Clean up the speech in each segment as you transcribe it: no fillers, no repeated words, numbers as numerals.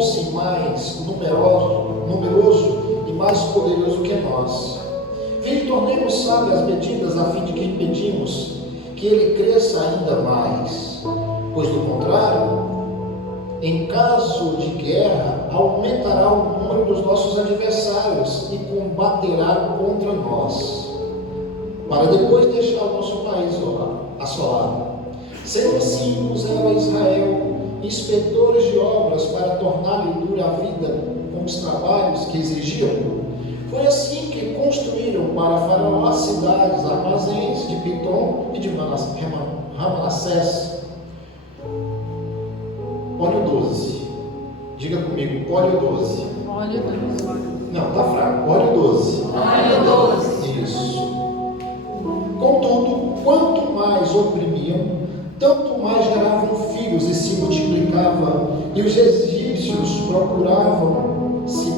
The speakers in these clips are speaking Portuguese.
tornou-se mais numeroso e mais poderoso que nós. Vinde, tornemos sábias as medidas, a fim de que impedimos que ele cresça ainda mais. Pois, do contrário, em caso de guerra, aumentará o número dos nossos adversários e combaterá contra nós, para depois deixar o nosso país assolado. Sendo assim, puseram a Israel inspetores de obras para tornar-lhe dura a vida com os trabalhos que exigiam. Foi assim que construíram para Faraó as cidades, armazéns de Pitom e de Ramanassés. Óleo 12. Diga comigo, óleo 12. Óleo 12. Não, tá fraco. Óleo 12. Óleo 12. Isso. Contudo, quanto mais oprimiam, tanto mais geravam filhos e se multiplicavam, e os egípcios preocupavam-se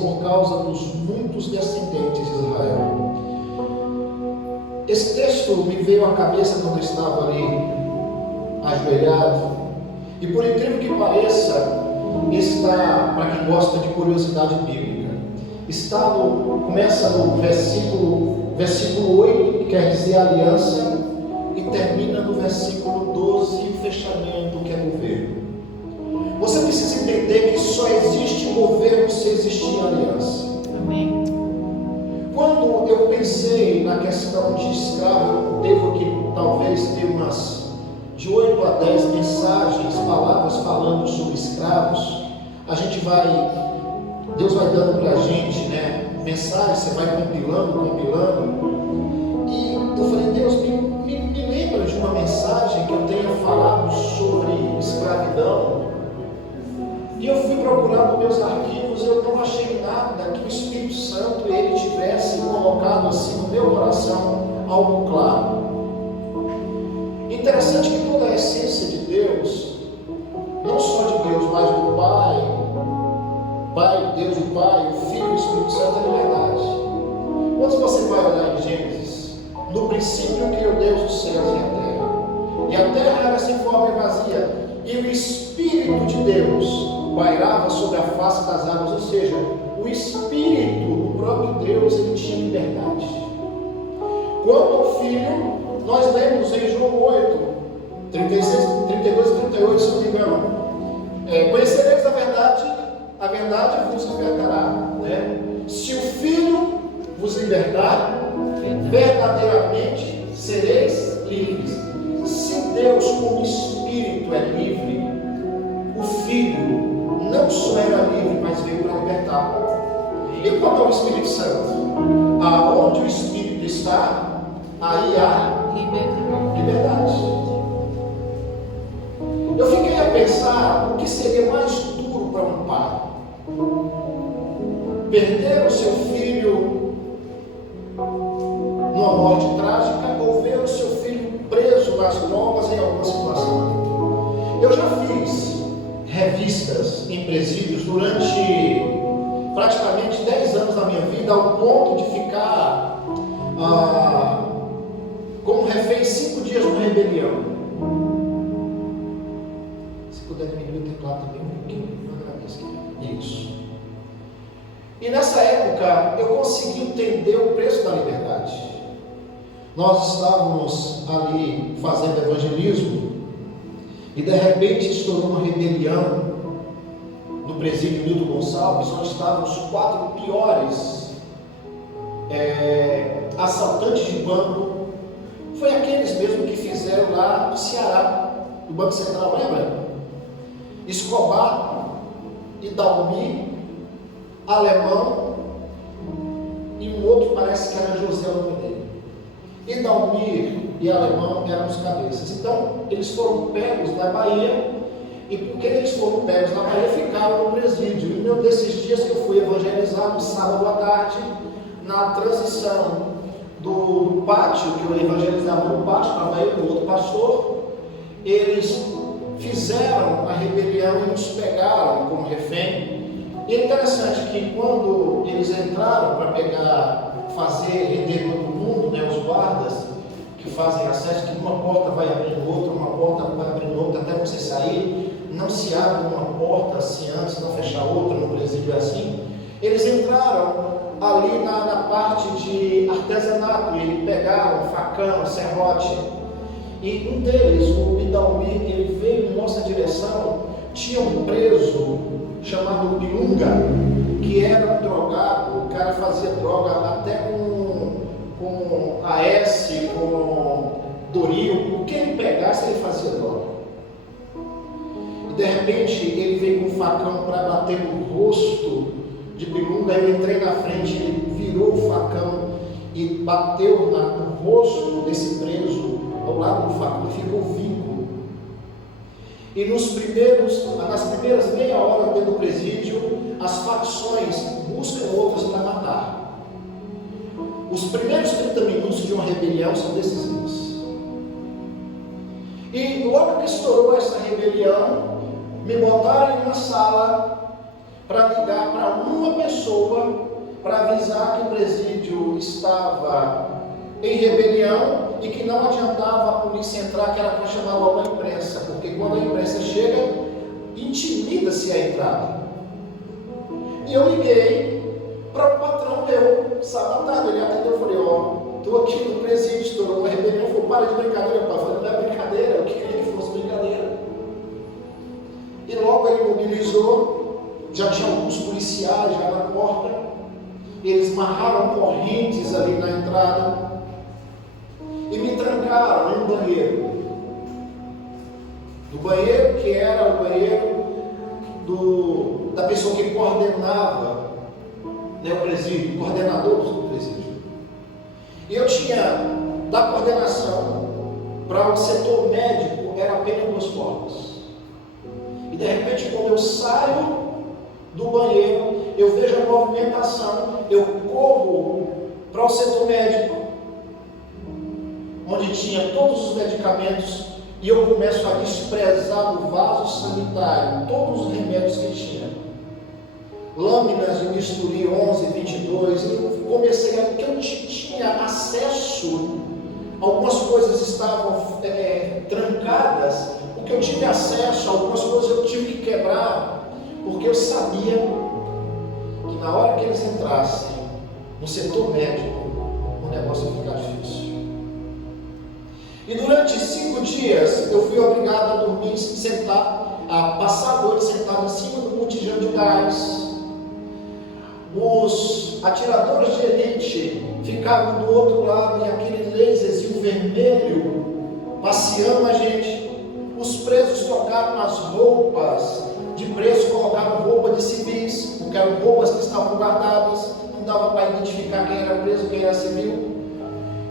por causa dos muitos descendentes de Israel. Esse texto me veio à cabeça quando eu estava ali ajoelhado, e por incrível que pareça, está, para quem gosta de curiosidade bíblica, começa no versículo 8, que quer dizer aliança, e termina no versículo 12, fechamento, que é governo. Você precisa entender que só existe governo se existir aliança. Amém. Quando eu pensei na questão de escravo, eu devo aqui talvez ter umas de 8 a 10 mensagens, palavras falando sobre escravos. Deus vai dando para a gente, mensagens, você vai compilando. E eu falei, Deus, me lembra de uma mensagem que eu tenha falado sobre escravidão. E eu fui procurar nos meus arquivos, eu não achei nada que o Espírito Santo ele tivesse colocado assim no meu coração algo claro. Interessante que toda a essência de Deus, não só de Deus, mas do Deus do Pai, o Filho e o Espírito Santo é liberdade. Quando você vai olhar em Gênesis, no princípio criou Deus os céus e a terra era sem forma e vazia, e o Espírito de Deus pairava sobre a face das águas, ou seja, o Espírito, o próprio Deus, ele tinha liberdade. Quanto ao Filho, nós lemos em João 8, 32 e 38, se não me engano, conhecereis a verdade vos libertará. Se o Filho vos libertar, verdadeiramente sereis livres. Se Deus, como Espírito, é livre, o Filho não só era livre, mas veio para libertar. E quanto ao Espírito Santo? Aonde o Espírito está, aí há liberdade. Eu fiquei a pensar o que seria mais duro para um pai: perder o seu filho numa morte trágica ou ver o seu filho preso nas drogas em alguma situação. Eu já fiz revistas em presídios durante praticamente 10 anos da minha vida, ao ponto de ficar como refém 5 dias numa rebelião. Se puder diminuir o teclado também um pouquinho, eu agradeço. Isso. E nessa época eu consegui entender o preço da liberdade. Nós estávamos ali fazendo evangelismo e de repente estourou uma rebelião no presídio Milton Gonçalves, onde estavam os 4 piores assaltantes de banco. Foi aqueles mesmo que fizeram lá no Ceará, no Banco Central, lembra? Escobar, Idalmi, Alemão e um outro parece que era José o nome dele. Idalmir e Alemão eram os cabeças. Então eles foram pegos na Bahia, e porque eles foram pegos na Bahia, ficaram no presídio. E um desses dias que eu fui evangelizar, no sábado à tarde, na transição do pátio, que eu evangelizava no pátio, estava eu e o outro pastor, eles fizeram a rebelião e nos pegaram como refém. E é interessante que quando eles entraram para fazer render todo mundo, os guardas que fazem acesso, que uma porta vai abrindo outra, uma porta vai abrindo outra, até você sair, não se abre uma porta assim antes, não fechar outra, no presídio é assim. Eles entraram ali na parte de artesanato e pegaram facão, serrote. E um deles, o Idalmir, ele veio em nossa direção. Tinha um preso chamado Pilunga, que era um drogado. O cara fazia droga até com AS, com Doril. O que ele pegasse, ele fazia droga. E de repente, ele veio com um facão para bater no rosto de Pilunga. Eu entrei na frente, ele virou o facão e bateu no rosto desse preso, ao lado do facão, e ficou vivo. E nas primeiras meia hora dentro do presídio, as facções buscam outras para matar. Os primeiros 30 minutos de uma rebelião são decisivos. E logo que estourou essa rebelião, me botaram em uma sala para ligar para uma pessoa para avisar que o presídio estava em rebelião e que não adiantava a polícia entrar, que era para chamar logo a imprensa, porque quando a imprensa chega, intimida-se a entrada. E eu liguei para o patrão meu, sabotado, ele atendeu, eu falei, estou aqui no presídio, estou numa rebelião. Ele falou, para de brincadeira, pai. Eu falei, não é brincadeira, eu queria que fosse brincadeira. E logo ele mobilizou, já tinha alguns policiais já na porta, eles amarraram correntes ali na entrada e me trancaram em um banheiro. Do banheiro que era o banheiro da pessoa que coordenava, o presídio, o coordenador do presídio. E eu tinha, da coordenação para o setor médico, era apenas 2 portas. E de repente, quando eu saio do banheiro, eu vejo a movimentação, eu corro para o setor médico, onde tinha todos os medicamentos, e eu começo a desprezar o vaso sanitário, todos os remédios que tinha. Lâminas de bisturi 11, 22, e eu comecei a, porque eu tinha acesso, algumas coisas estavam trancadas, o que eu tive acesso, algumas coisas eu tive que quebrar, porque eu sabia que na hora que eles entrassem no setor médico, o negócio ia ficar difícil. E durante 5 dias eu fui obrigado a dormir, a passar a noite sentado em cima do botijão de gás. Os atiradores de elite ficavam do outro lado e aquele laserzinho vermelho passeando a gente. Os presos trocaram as roupas de preso, colocaram roupa de civis, porque eram roupas que estavam guardadas, não dava para identificar quem era preso, quem era civil.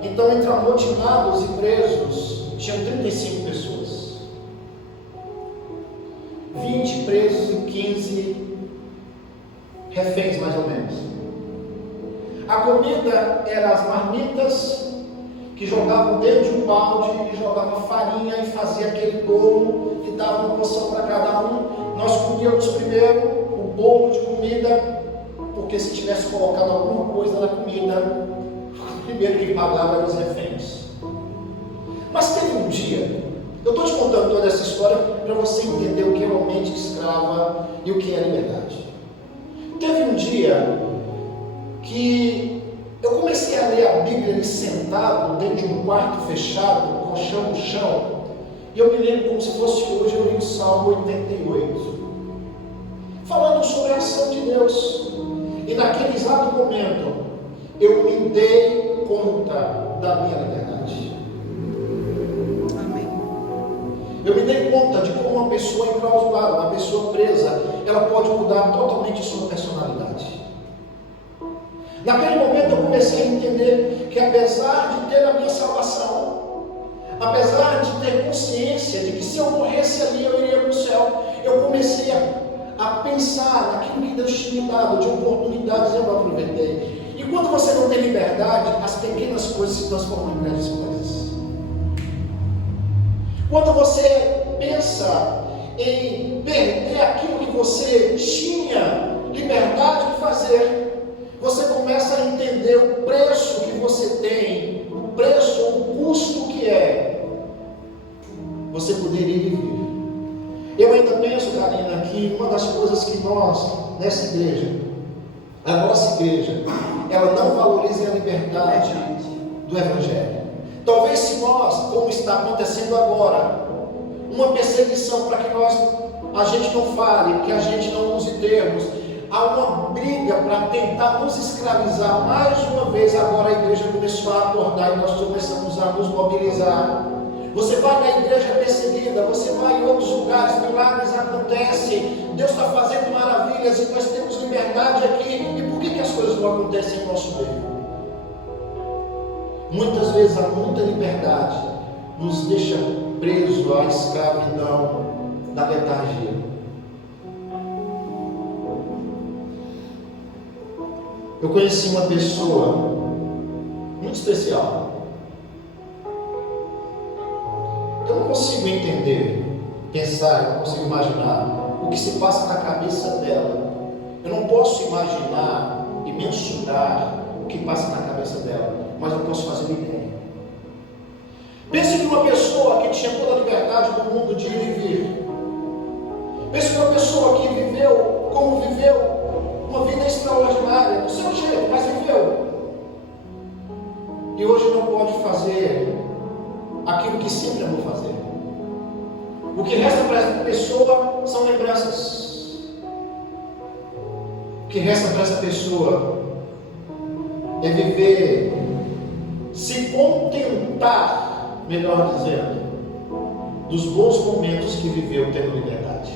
Então, entre amotinados e presos, tinham 35 pessoas. 20 presos e 15 reféns, mais ou menos. A comida era as marmitas, que jogavam dentro de um balde e jogavam farinha e fazia aquele bolo e dava uma porção para cada um. Nós comíamos primeiro o bolo de comida, porque se tivesse colocado alguma coisa na comida, o primeiro que pagava eram os reféns. Mas teve um dia, eu estou te contando toda essa história para você entender o que é uma mente escrava e o que é liberdade. Teve um dia que eu comecei a ler a Bíblia ali sentado dentro de um quarto fechado, com colchão no chão, e eu me lembro como se fosse hoje, eu li o Salmo 88, falando sobre a ação de Deus. E naquele exato momento, eu me dei conta da minha liberdade. Amém. Eu me dei conta de como uma pessoa enclausurada, uma pessoa presa, ela pode mudar totalmente sua personalidade. Naquele momento eu comecei a entender que, apesar de ter a minha salvação, apesar de ter consciência de que se eu morresse ali eu iria para o céu, eu comecei a pensar naquilo que Deus tinha me dado, de oportunidades eu não aproveitei. E quando você não tem liberdade, as pequenas coisas se transformam em grandes coisas. Quando você pensa em perder aquilo que você tinha liberdade de fazer, você começa a entender o preço que você tem, o preço, o custo que é você poder ir e vir. Eu ainda penso nós, nessa igreja, a nossa igreja, ela não valoriza a liberdade do Evangelho. Talvez se nós, como está acontecendo agora, uma perseguição para que a gente não fale, que a gente não use termos, há uma briga para tentar nos escravizar. Mais uma vez agora a igreja começou a acordar e nós começamos a nos mobilizar. Você vai na igreja perseguida, você vai em outros lugares, milagres acontecem, Deus está fazendo maravilhas e nós temos liberdade aqui. E por que as coisas não acontecem em nosso meio? Muitas vezes há muita liberdade nos deixa presos à escravidão da letargia. Eu conheci uma pessoa muito especial. Eu não consigo entender, pensar, eu não consigo imaginar o que se passa na cabeça dela. Eu não posso imaginar e mensurar o que passa na cabeça dela, mas eu posso fazer uma ideia. Pense numa pessoa que tinha toda a liberdade do mundo de ir e vir. Pense numa pessoa que viveu como viveu, uma vida extraordinária, do seu jeito, mas viveu. E hoje não pode fazer aquilo que sempre amou fazer. O que resta para essa pessoa são lembranças. O que resta para essa pessoa é viver, se contentar, melhor dizendo, dos bons momentos que viveu tendo liberdade.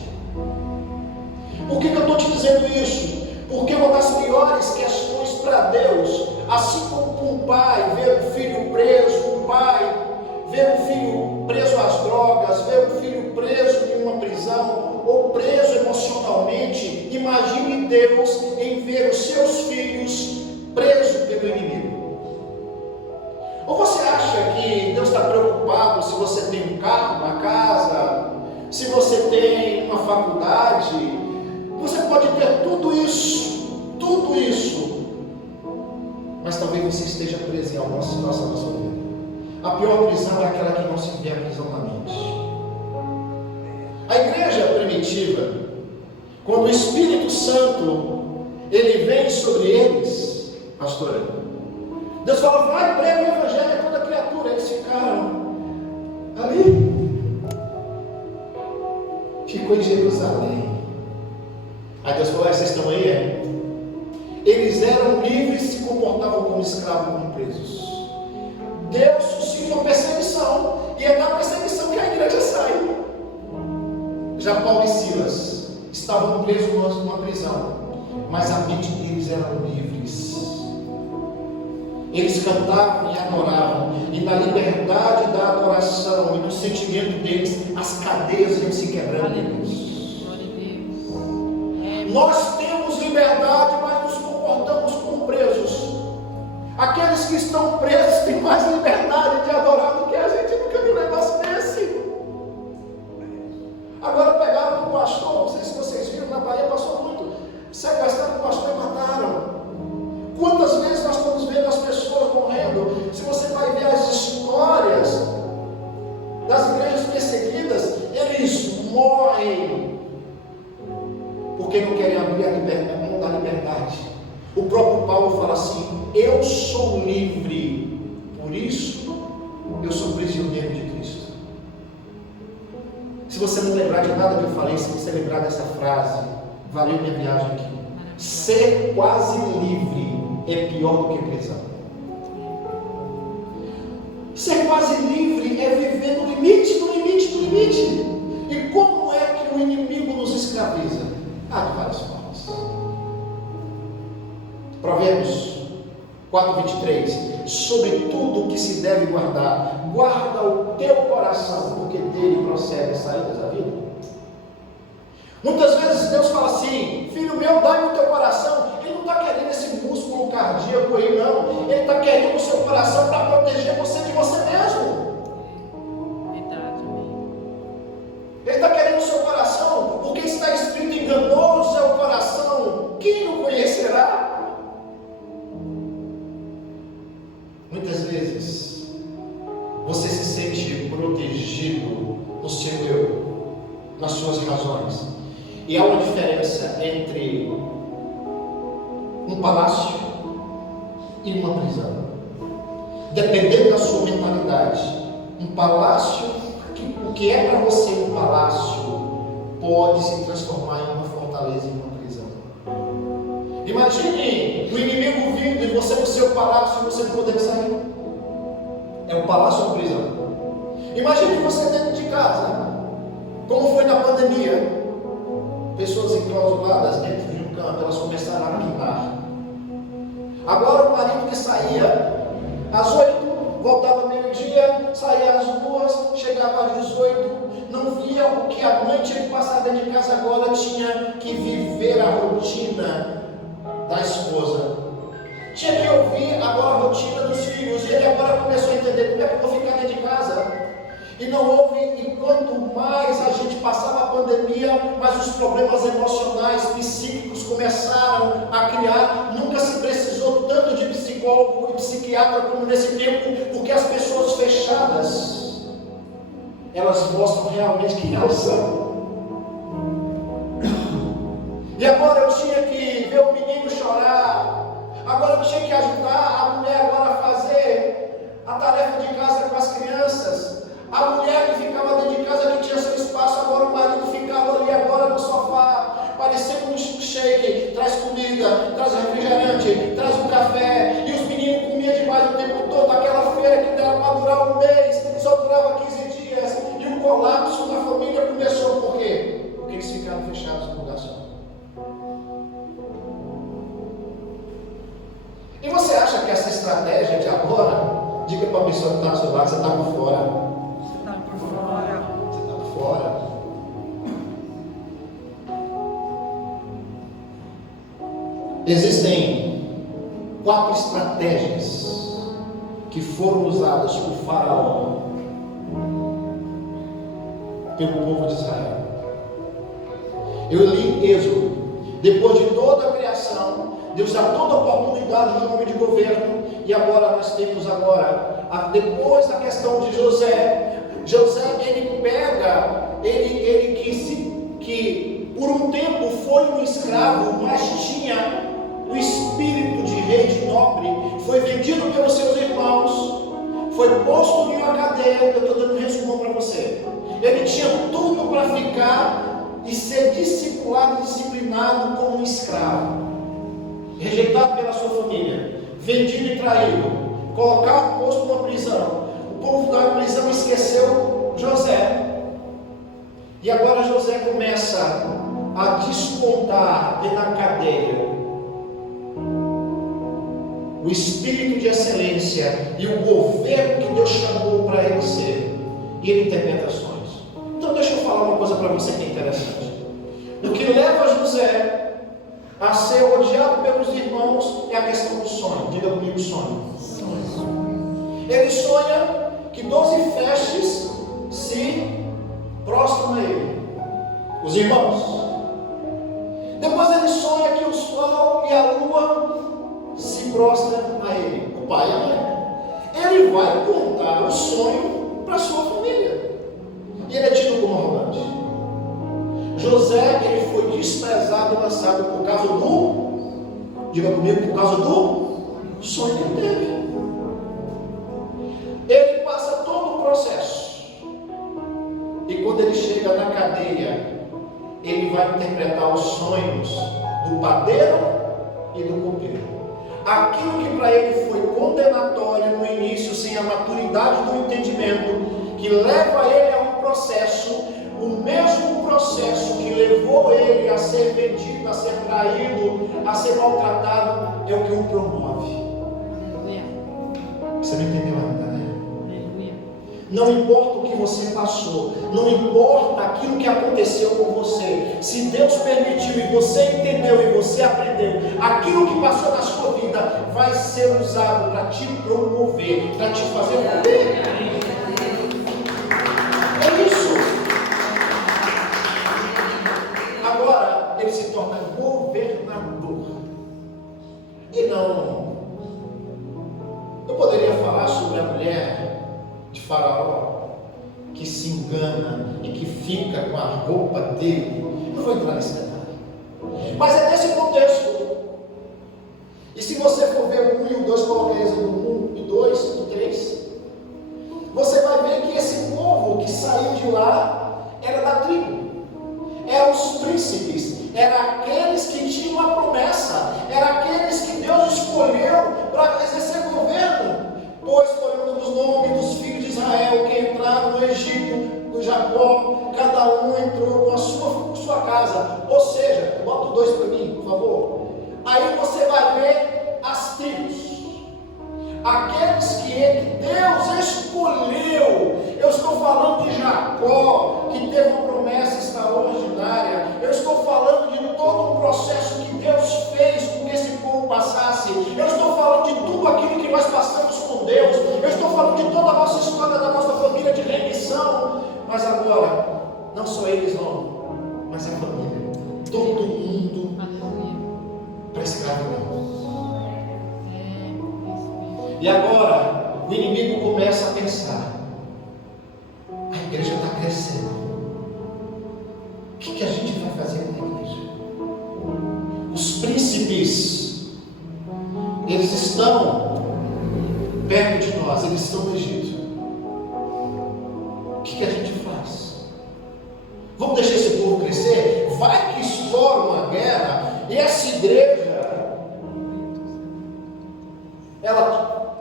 Por que eu estou te dizendo isso? Porque uma das piores questões para Deus, assim como um pai ver um filho preso, um pai ver um filho preso às drogas, ver um filho preso em uma prisão, ou preso emocionalmente, imagine Deus em ver os seus filhos presos pelo inimigo. Ou você acha que Deus está preocupado se você tem um carro, uma casa, se você tem uma faculdade? Você pode ter tudo isso, mas talvez você esteja preso em alguma situação da sua vida. A pior prisão é aquela que não se vê a prisão na mente. A igreja primitiva, quando o Espírito Santo ele vem sobre eles, pastora, Deus fala, vai, prega o Evangelho a toda criatura. Eles ficaram ali, ficou em Jerusalém. Aí Deus falou, vocês estão aí? É? Eles eram livres e se comportavam como escravos, como presos. Deus suscitou perseguição, e é da perseguição que a igreja sai. Já Paulo e Silas estavam presos numa prisão, mas a mente deles era livres. Eles cantavam e adoravam, e na liberdade da adoração e no sentimento deles, as cadeias iam se quebrando. Nós temos liberdade, mas nos comportamos como presos. Aqueles que estão presos têm mais liberdade de adorar do que a gente. Nunca viu um negócio desse. Agora pegaram um pastor, não sei se vocês viram, na Bahia passou muito, sequestraram o pastor e mataram. Quantas vezes nós estamos vendo as pessoas morrendo? Se você vai ver as histórias das igrejas perseguidas, eles morrem porque não querem abrir a mão da liberdade. O próprio Paulo fala assim, eu sou livre, por isso eu sou prisioneiro de Cristo. Se você não lembrar de nada que eu falei, se você lembrar dessa frase, valeu minha viagem aqui. Ser quase livre é pior do que prisão. Ser quase livre é viver no limite, no limite, no limite. E como é que o inimigo nos escraviza? De várias formas. Provérbios 4:23. Sobre tudo o que se deve guardar, guarda o teu coração, porque dele procede as saídas da vida. Muitas vezes Deus fala assim, filho meu, dá-me o teu coração. Ele não está querendo esse músculo cardíaco aí, não. Ele está querendo o seu coração para proteger você de você mesmo. Ele está querendo o seu coração, porque está escrito, enganoso é o coração, quem o conhecerá? Muitas vezes você se sente protegido no seu eu, nas suas razões, E há uma diferença entre um palácio e uma prisão. Dependendo da sua mentalidade, um palácio, o que é para você um palácio, pode se transformar em uma fortaleza, em uma prisão. Imagine o inimigo vindo e você no seu palácio e você não poder sair. É um palácio ou uma prisão? Imagine você dentro de casa, como foi na pandemia. Pessoas enclausuradas dentro de um campo, elas começaram a queimar. Agora o marido que saía às 8, voltava meio-dia, saía às 2, chegava às 18, não via o que a mãe tinha que passar dentro de casa, agora tinha que viver a rotina da esposa. Tinha que ouvir agora a rotina dos filhos. E ele agora começou a entender como é que eu vou ficar dentro de casa. E não houve, e quanto mais a gente passava a pandemia, mas os problemas emocionais, psíquicos começaram a criar. Nunca se precisou tanto de psicólogo e psiquiatra como nesse tempo, porque as pessoas fechadas, elas mostram realmente quem elas são. E agora eu tinha que ver o menino chorar, agora eu tinha que ajudar a mulher agora a fazer a tarefa de casa com as crianças. A mulher que ficava dentro de casa, que tinha seu espaço, agora o marido ficava ali agora no sofá, parecendo um shake, traz comida, traz refrigerante, traz um café, e os meninos comiam demais o tempo todo, aquela feira que dava para durar um mês, só durava 15 dias, e o colapso na família começou. Por quê? Porque eles ficaram fechados no lugar só. E você acha que essa estratégia de agora, diga para a pessoa que está no seu lado, você está por fora. Você está por fora. Existem 4 estratégias que foram usadas por Faraó pelo povo de Israel. Eu li Êxodo. Depois de toda a criação, Deus dá toda a oportunidade de um homem de governo. E agora nós temos depois da questão de José, ele pega, ele que por um tempo foi um escravo, mas tinha o espírito de rei, de nobre, foi vendido pelos seus irmãos, foi posto em uma cadeia. Eu estou dando um resumo para você. Ele tinha tudo para ficar e ser discipulado, disciplinado como um escravo, rejeitado pela sua família, vendido e traído, colocado, posto numa prisão. O povo da prisão esqueceu José. E agora José começa a despontar dentro da cadeia o espírito de excelência e o governo que Deus chamou para ele ser. E ele interpreta sonhos. Então deixa eu falar uma coisa para você que é interessante. O que leva José a ser odiado pelos irmãos é a questão do sonho. Diga comigo, sonho. Ele sonha que 12 festes se prostram a ele, os irmãos. Depois ele sonha que o sol e a lua se prostram a ele, o pai e a mãe. Ele vai contar o sonho para a sua família. E ele é tido como arrogante. José, ele foi desprezado e lançado por causa do, diga comigo, por causa do sonho que ele teve. Ele passa todo o processo. E quando ele chega na cadeia, ele vai interpretar os sonhos do padeiro e do copeiro. Aquilo que para ele foi condenatório no início, sem a maturidade do entendimento, que leva ele a um processo, o mesmo processo que levou ele a ser vendido, a ser traído, a ser maltratado, é o que o promove. Você não entendeu ainda, né? Não importa o que você passou, não importa aquilo que aconteceu com você, se Deus permitiu e você entendeu e você aprendeu, aquilo que passou na sua vida vai ser usado para te promover, para te fazer poder. É isso. Agora ele se torna governador. E não, eu poderia falar sobre a mulher de Faraó que se engana e que fica com a roupa dele. Não vou entrar nesse detalhe. Mas é nesse contexto. E se você for ver o 1 e o 2, coloca Êxodo 1 e 2 e 3, você vai ver que esse povo que saiu de lá era da tribo, eram os príncipes, eram aqueles que tinham uma promessa, eram aqueles que Deus escolheu para exercer governo. Pois foi um dos nomes dos filhos de Israel que entraram no Egito, no Jacó, cada um entrou com a sua casa. Ou seja, bota o 2 para mim, por favor. Aí você vai ver as tribos, aqueles que Deus escolheu. Eu estou falando de Jacó, que teve uma promessa extraordinária. Eu estou falando de todo um processo que Deus fez com que esse povo passasse. Eu estou falando de tudo aquilo que nós passamos com Deus. Eu estou falando de toda a nossa história, da nossa família de remissão. Mas agora, não só eles não, mas a família, todo mundo para escravidão. E agora, o inimigo começa a pensar: a igreja está crescendo, o que a gente vai fazer com a igreja? Os príncipes, eles estão perto de nós, eles estão no Egito. O que a gente faz? Vamos deixar esse povo crescer? Vai que estoura uma guerra e essa igreja, ela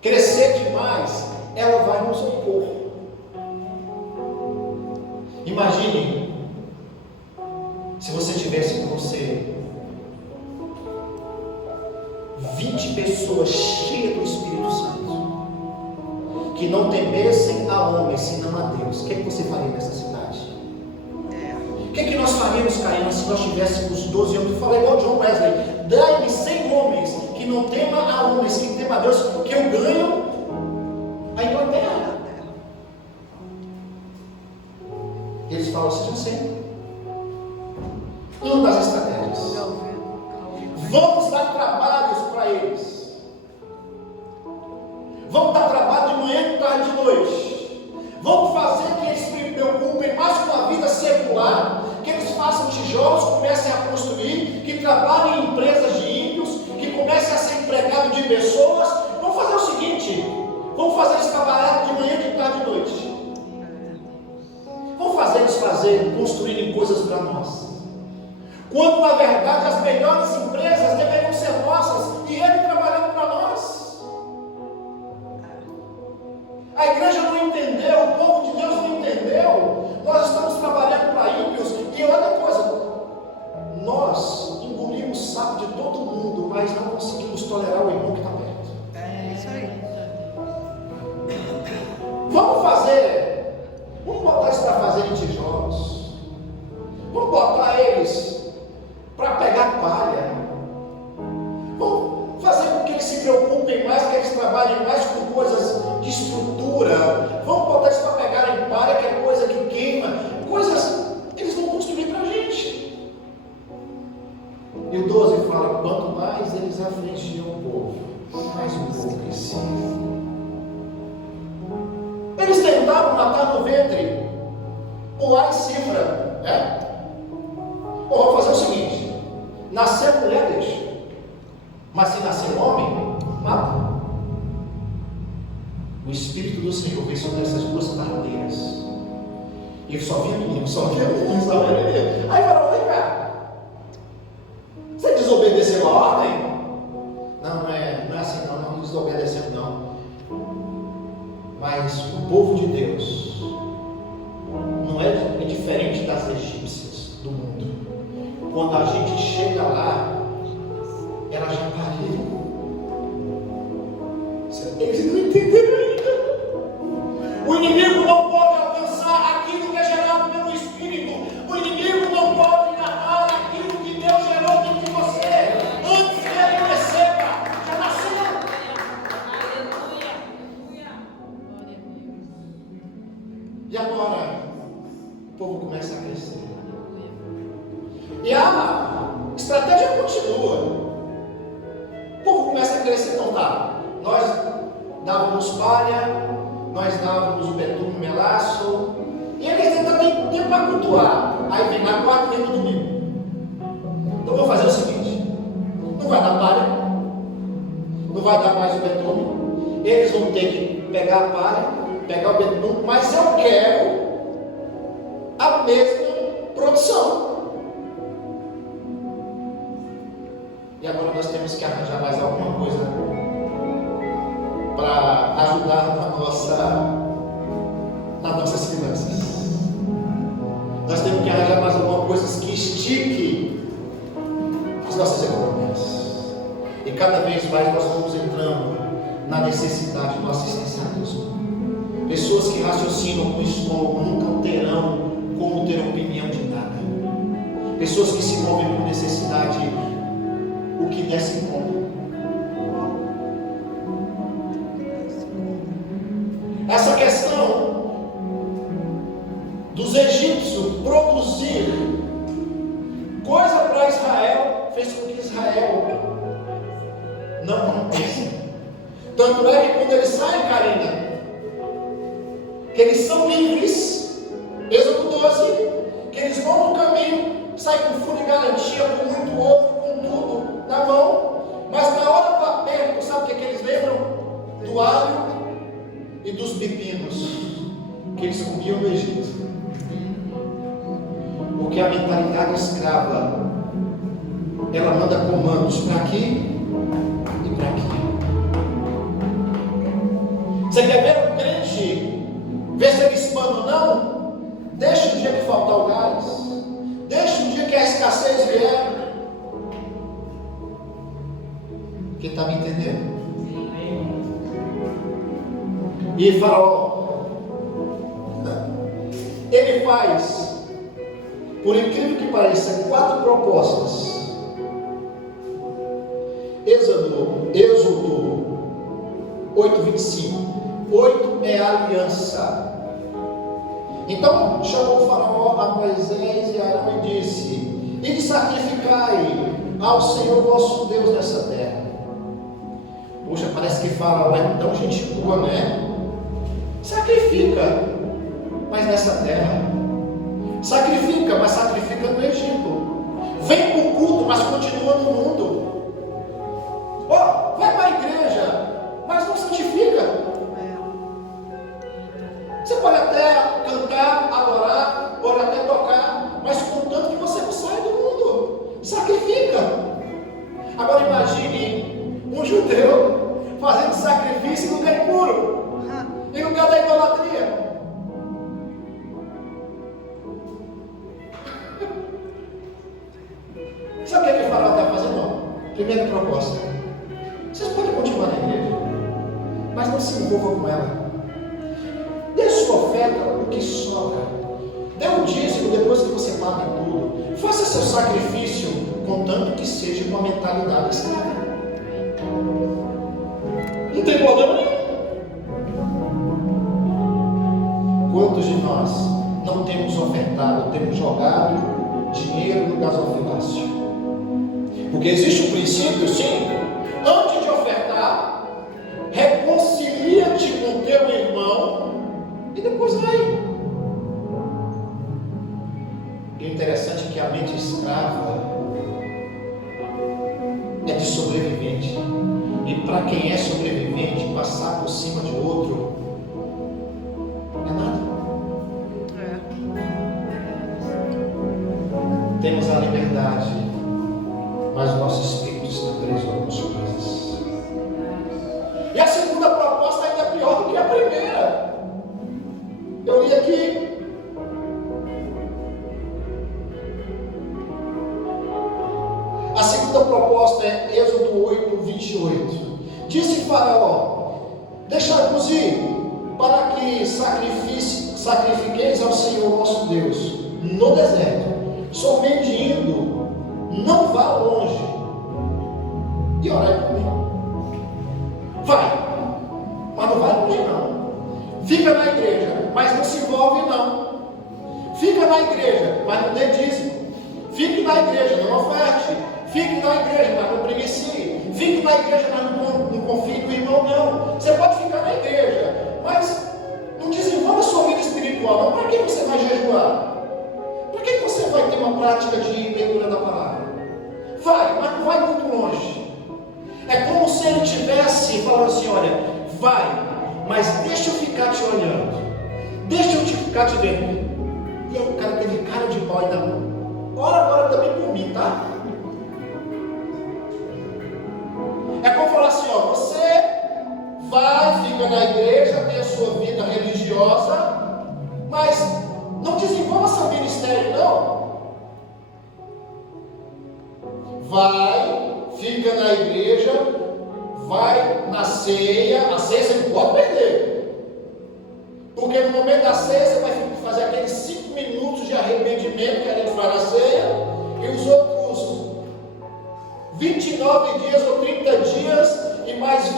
crescer demais, ela vai nos opor. Imagine se você tivesse com você 20 pessoas cheias do Espírito Santo, que não temessem a homens senão a Deus. O que você faria nessa cidade? O que nós faríamos, Caína, se nós tivéssemos 12 homens? Eu falei igual John Wesley: dai-me 100 homens que não temam a homens, que temam a Deus, que eu ganho a Inglaterra. Eles falam: sejam 100. Uma das estratégias: vamos dar trabalhos para eles, vamos dar trabalho de manhã, de tarde, de noite, vamos fazer que eles se preocupem mais com a vida secular, que eles façam tijolos, comecem a construir, que trabalhem em empresas de ímpios, que comecem a ser empregado de pessoas. Vamos fazer o seguinte: vamos fazer eles trabalharem de manhã, de tarde, de noite. Vamos fazer eles construírem coisas para nós, quando na verdade as melhores empresas deveriam ser nossas e ele trabalhando para nós. A igreja não entendeu, o povo de Deus não entendeu. Nós estamos trabalhando para ímpios. E outra coisa, nós engolimos sapo de todo mundo, mas não conseguimos tolerar o irmão que está perto. É isso aí. Vamos botar eles para fazerem tijolos, vamos botar eles para pegar palha, vamos fazer com que eles se preocupem mais, que eles trabalhem mais com coisas de estrutura, vamos botar eles para pegarem palha, que é coisa que queima, coisas eles vão construir para a gente. E o 12 fala: quanto mais eles afligiam o povo, mais o povo crescia. Eles tentaram matar no ventre, pular em cifra, né? Ou vamos fazer o seguinte: nascer mulher deixa, mas se nascer homem, mata. O Espírito do Senhor veio sobre essas duas parteiras, e só via menino, só via menino. Aí falou: vem cá, você desobedeceu a ordem? Não é assim não desobedeceu não. Mas o povo de Deus não é diferente das egípcias do mundo. Quando a gente chega lá, elas já pariram. Eles não entenderam ainda. O inimigo não pode alcançar aquilo que é gerado pelo Espírito. O inimigo não pode narrar aquilo que Deus gerou dentro de você. Antes que ele receba, já nasceu. E agora, o povo começa a crescer. E a estratégia continua. O povo começa a crescer. Então tá, nós dávamos palha, nós dávamos betume, melaço, e eles ainda têm tempo para cultuar. aí vem na quarta e vem no domingo. Então vou fazer o seguinte: não vai dar palha, não vai dar mais o betume, eles vão ter que pegar a palha, pegar o betume, mas eu quero a mesma produção. E agora nós temos que arranjar mais alguma coisa para ajudar nas nossas finanças. Nós temos que arranjar mais alguma coisa que estique as nossas economias. E cada vez mais nós vamos entrando na necessidade do assistencialismo. Pessoas que raciocinam com o estômago nunca terão como ter opinião de nada. Pessoas que se movem por necessidade, o que der se compra. Essa questão dos egípcios produzir coisa para Israel fez com que Israel não rompesse. Tanto é que quando eles saem, Karina, que eles são livres, Êxodo 12, que eles vão no caminho, saem com fundo de garantia, com muito ovo, com tudo na mão, mas na hora do aperto, sabe o que eles lembram? Do alho e dos pepinos que eles comiam no Egito. Porque a mentalidade escrava, ela manda comandos para aqui e para aqui. Você quer ver o crente ver se ele espana ou não? Deixa o dia que faltar o gás, deixa o dia que a escassez vier. Quem está me entendendo? E Faraó, ele faz, por incrível que pareça, 4 propostas. Êxodo 8:25. 8 é aliança. Então chamou o Faraó a Moisés e Arão e disse: "Ide sacrificai ao Senhor vosso Deus nessa terra." Poxa, parece que Faraó é tão gente boa, né? Sacrifica, mas nessa terra. Sacrifica, mas sacrifica no Egito. Vem para o culto, mas continua no mundo. Ó, vai para a igreja, mas não santifica. Você pode até cantar, adorar, pode até tocar, mas contanto que você não sai do mundo. Sacrifica. Agora imagine um judeu fazendo sacrifício em lugar impuro, em lugar da idolatria. Sabe o que o Faraó está fazendo? Primeira proposta: vocês podem continuar na igreja, mas não se envolvam com ela. Dê sua oferta o que sobra. Dê o dízimo depois que você paga tudo. Faça seu sacrifício, contanto que seja com a mentalidade escrava. Não tem problema nenhum. Quantos de nós não temos ofertado, temos jogado dinheiro no gasofilácio? Porque existe um princípio, sim. Antes de ofertar, reconcilia-te com teu irmão e depois vai. E o interessante é que a mente escrava é de sobrevivente. E para quem é sobrevivente, passar por cima de outro é nada. Temos a liberdade, mas o nosso espírito está preso a algumas coisas. E a segunda proposta ainda é pior do que a primeira. Eu li aqui. A segunda proposta é Êxodo 8:28. Disse Faraó: deixai-vos ir, para que sacrifiqueis ao Senhor vosso Deus no deserto, somente indo, não vá longe, e orai por mim. Vai, mas não vai longe não. Fica na igreja, mas não se envolve não. Fica na igreja, mas não dê dízimo. Fique na igreja, não oferte. Fique na igreja, mas não preguicie. Fique na igreja, mas não confie no irmão não. Você pode ficar na igreja, mas não desenvolva a sua vida espiritual não. Para que você vai jejuar? Para que você prática de leitura da palavra. Vai, mas não vai muito longe. É como se ele estivesse falando assim: olha, vai, mas deixa eu ficar te olhando, deixa eu ficar te vendo. E aí o cara teve cara de pau ainda. Ora agora também por mim, tá? É como falar assim: ó, você vai, fica na igreja, tem a sua vida religiosa, mas não desenvolva seu ministério, não. Vai, fica na igreja, vai na ceia. A ceia você não pode perder, porque no momento da ceia você vai fazer aqueles 5 minutos de arrependimento que a gente faz na ceia, e os outros 29 dias ou 30 dias e mais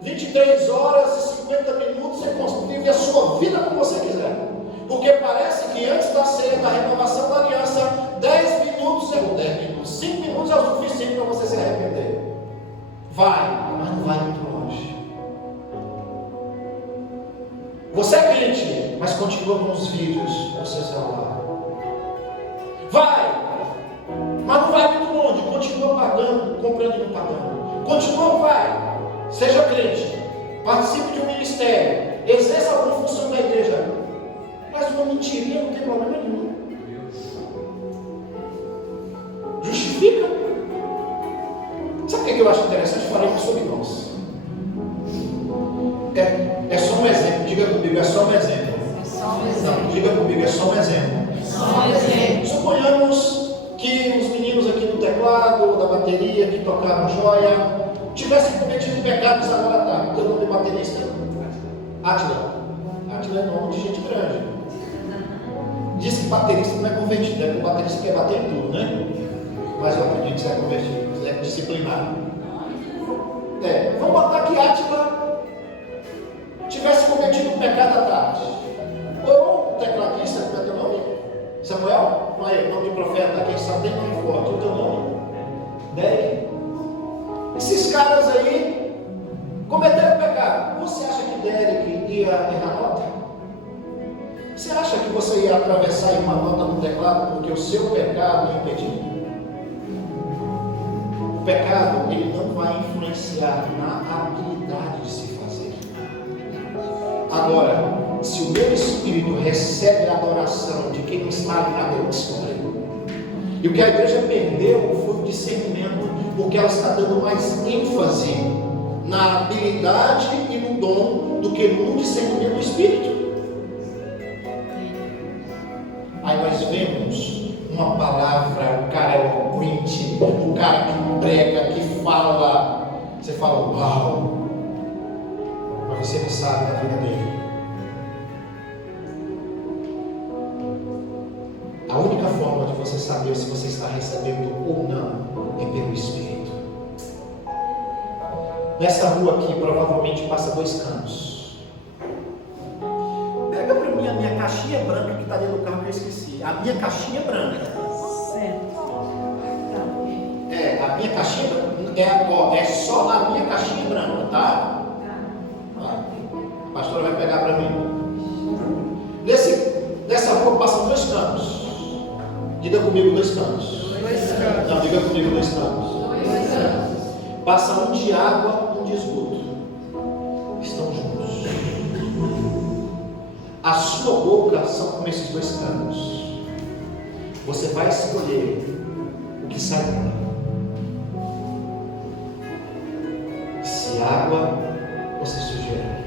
23 horas e 50 minutos você vive a sua vida como você quiser, porque parece que antes da ceia, da renovação da aliança, 10 minutos é 10 minutos, 5 minutos é o suficiente para você se arrepender. Vai, mas não vai muito longe. Você é crente, mas continua com os vídeos no seu celular. Vai, mas não vai muito longe, continua pagando, comprando e não pagando. Continua, vai. Seja crente, participe de um ministério, exerça alguma função da igreja, mas uma mentirinha não tem problema nenhum. Justifica. Sabe o que eu acho interessante? Falei sobre nós. É só um exemplo. Diga comigo, é só um exemplo. É só um exemplo. Não, diga comigo, é só um exemplo. É só um exemplo. Suponhamos que os meninos aqui do teclado, da bateria, que tocavam joia, tivessem cometido pecados agora à tarde. Teu nome é baterista? Átila. Átila é nome de gente grande. Diz que baterista não é convertido, é que o baterista quer bater em tudo, né? Mas eu acredito que você é convertido, você é disciplinado. Vamos botar que Átila tivesse cometido um pecado à tarde. Ou o tecladista, como é teu nome? Samuel? Não é nome de profeta, quem sabe tem nome forte. O teu nome? Derek. Esses caras aí cometeram pecado. Você acha que Derek ia errar nota? Você acha que você ia atravessar uma nota no teclado porque o seu pecado ia impedir? O pecado, ele não vai influenciar na habilidade de se fazer. Agora, se o meu espírito recebe a adoração de quem não está ali, eu descobri. E o que a igreja perdeu foi o discernimento, porque ela está dando mais ênfase na habilidade e no dom do que no discernimento do espírito. Aí nós vemos uma palavra, o cara é eloquente, o cara que prega, que fala, você fala uau, mas você não sabe da vida dele. A única forma de você saber se você está recebendo ou não é pelo Espírito. Nessa rua aqui provavelmente passa 2 canos. Pega para mim a minha caixinha branca que está dentro do carro que eu esqueci. A minha caixinha branca. A minha caixinha é só a minha caixinha branca, tá? A pastora vai pegar para mim. Nessa rua passam 2 canos. Diga comigo 2 canos. 2 canos. Não, diga comigo 2 canos. 2 canos. Passa um de água, um de esgoto. Estão juntos. A sua boca são como esses 2 canos. Você vai escolher o que sai dela. Se água ou se sujeira.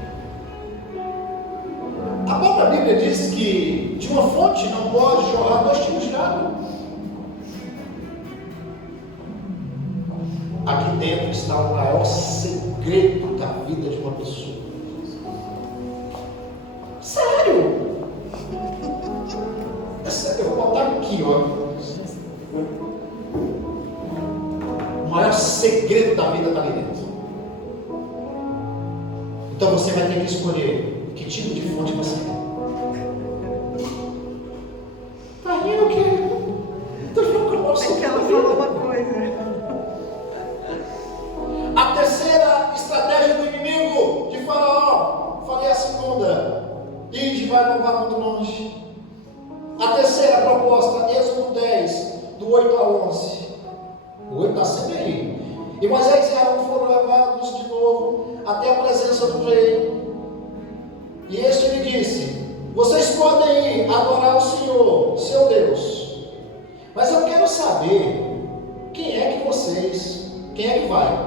A própria Bíblia diz que de uma fonte não pode jorrar 2 tipos de água. Aqui dentro está o maior segredo da vida de uma pessoa. Sério? É sério, eu vou botar aqui, ó. O maior segredo da vida está ali dentro. Então você vai ter que escolher que tipo de fonte você quer. Tá rindo o quê? Tô falando com você. É que ela falou uma coisa. A terceira estratégia do inimigo de Faraó, falei a segunda, Ide vai não vá muito longe. A terceira proposta, Êxodo 10, do 8 a 11. O 8 está sempre aí. E Moisés e Arão foram levados de novo até a presença do rei. E este lhe disse: vocês podem ir adorar o Senhor, seu Deus. Mas eu quero saber quem é que vai?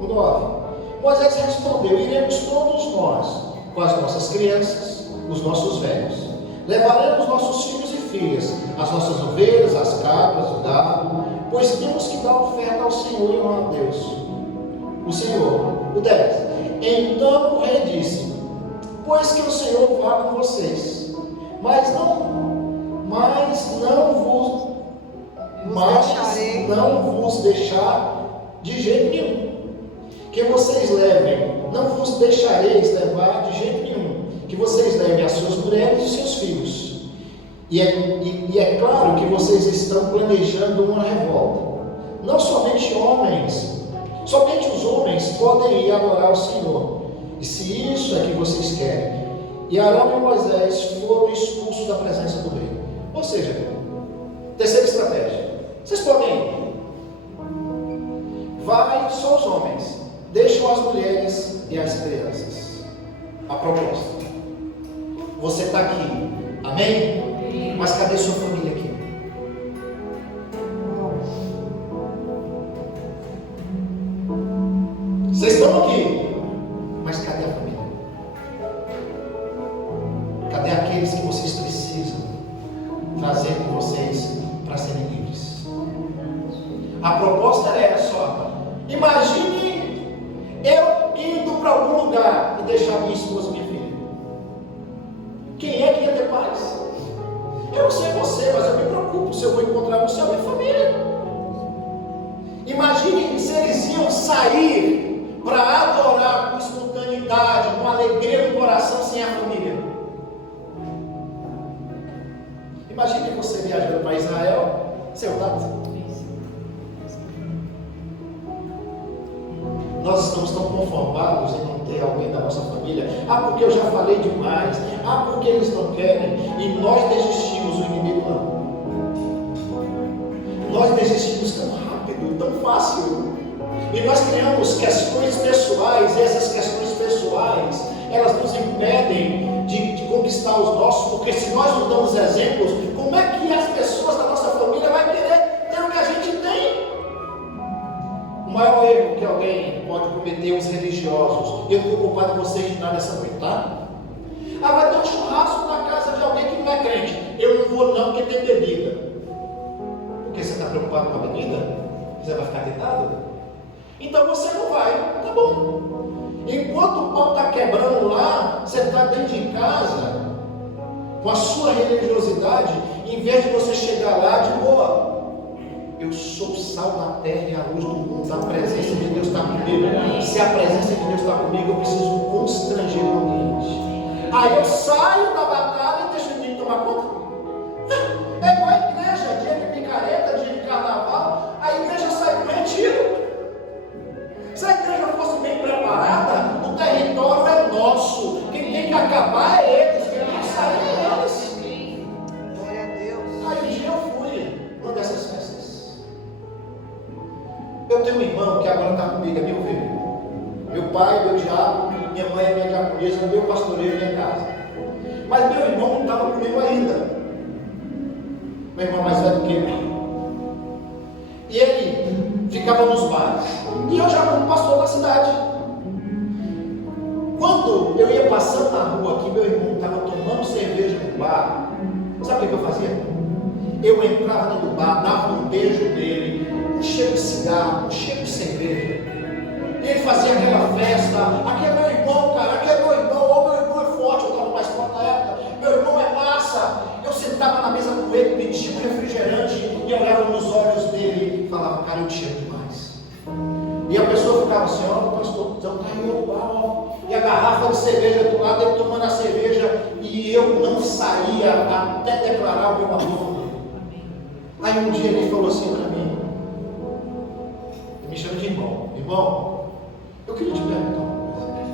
O 9. Moisés respondeu: iremos todos nós, com as nossas crianças, os nossos velhos. Levaremos nossos filhos e filhas, as nossas ovelhas, as cabras, o gado, pois temos que dar oferta ao Senhor e não a Deus. O Senhor. O 10. Então o rei disse: pois que o Senhor vá com vocês, mas não vos deixar de jeito nenhum que vocês levem, não vos deixareis levar de jeito nenhum que vocês levem as suas mulheres e seus filhos. E é claro que vocês estão planejando uma revolta. Não somente os homens podem ir adorar o Senhor. E se isso é que vocês querem. E Arão e Moisés foram expulsos da presença do rei. Ou seja, terceira estratégia: vocês podem ir. Vai só os homens, deixam as mulheres e as crianças. A proposta: você está aqui, amém? Mas cadê sua família aqui? Vocês estão aqui, mas cadê a família? Cadê aqueles que vocês precisam trazer com vocês para serem livres? A proposta era só: imagine eu indo para algum lugar e deixar minha esposa e minha filha. Quem é que ia ter paz? Eu não sei você, mas eu me preocupo se eu vou encontrar você e a minha família. Imagine se eles iam sair para adorar com espontaneidade, com alegria no coração, sem a família. Imagine você viajando para Israel, seu tato. Nós estamos tão conformados em não ter alguém da nossa família. Porque eu já falei demais. Porque eles não querem. E nós desistimos, o inimigo não. Nós desistimos tão rápido, tão fácil. E nós criamos questões pessoais. E essas questões pessoais, elas nos impedem de conquistar os nossos. Porque se nós não damos exemplos, como é que as pessoas da nossa família vão querer ter o que a gente tem? O maior erro que alguém pode cometer, os religiosos, eu não vou ocupar de vocês de nada essa noite, tá? Vai ter um churrasco na casa de alguém que não é crente. Eu não vou não, porque tem bebida. Porque você está preocupado com a bebida? Você vai ficar deitado? Então você não vai, tá bom. Enquanto o pau está quebrando lá, você está dentro de casa, com a sua religiosidade, em vez de você chegar lá de boa. Eu sou o sal da terra e a luz do mundo. A presença de Deus está comigo. Se a presença de Deus está comigo, eu preciso constranger o ambiente. Aí eu saio da batalha e deixo o menino tomar conta. É igual a igreja, dia de picareta, dia de carnaval. A igreja sai com retiro. Se a igreja fosse bem preparada, o território é nosso. Quem tem que acabar é eles. Quem tem que sair é eles. Glória a Deus. Aí um dia eu fui numa dessas festas. Eu tenho um irmão que agora está comigo, é meu filho. Meu pai, meu diabo, minha mãe é minha diaconisa, meu pastoreio, minha casa. Mas meu irmão não estava comigo ainda. Meu irmão mais velho que eu. E ele ficava nos bares. E eu já como pastor da cidade. Quando eu ia passando na rua aqui, meu irmão estava tomando cerveja no bar. Sabe o que eu fazia? Eu entrava no bar, dava um beijo nele, um cheiro de cigarro, um cheiro de cerveja. Ele fazia aquela festa. Aqui é meu irmão, cara, aqui é meu irmão. Meu irmão é forte, eu estava mais forte na época. Meu irmão é massa. Eu sentava na mesa com ele, pedia um refrigerante e olhava nos olhos dele e falava: cara, eu te amo demais. E a pessoa ficava assim: ó, pastor, então tá aí o bar, ó. E a garrafa de cerveja do lado, ele tomando a cerveja, e eu não saía até declarar o meu amor. Aí um dia ele falou assim para mim, me chama de irmão: irmão, eu queria te perguntar uma coisa.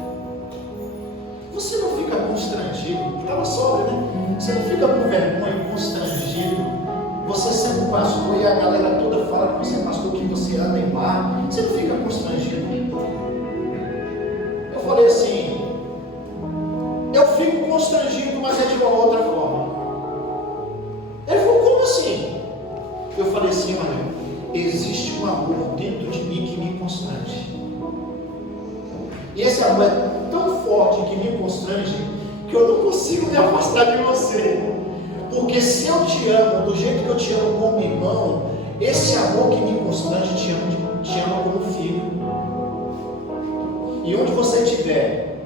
Você não fica constrangido? Estava sóbrio, né? Você não fica com vergonha, constrangido você sendo pastor e a galera toda fala que você é pastor, que você anda em bar, você não fica constrangido? Eu falei assim, eu fico constrangido, mas é de uma outra forma. Ele falou, como assim? Eu falei assim, olha, existe um amor dentro de mim que me constrange. E esse amor é tão forte que me constrange que eu não consigo me afastar de você. Porque se eu te amo do jeito que eu te amo como irmão, esse amor que me constrange te ama como filho. E onde você estiver,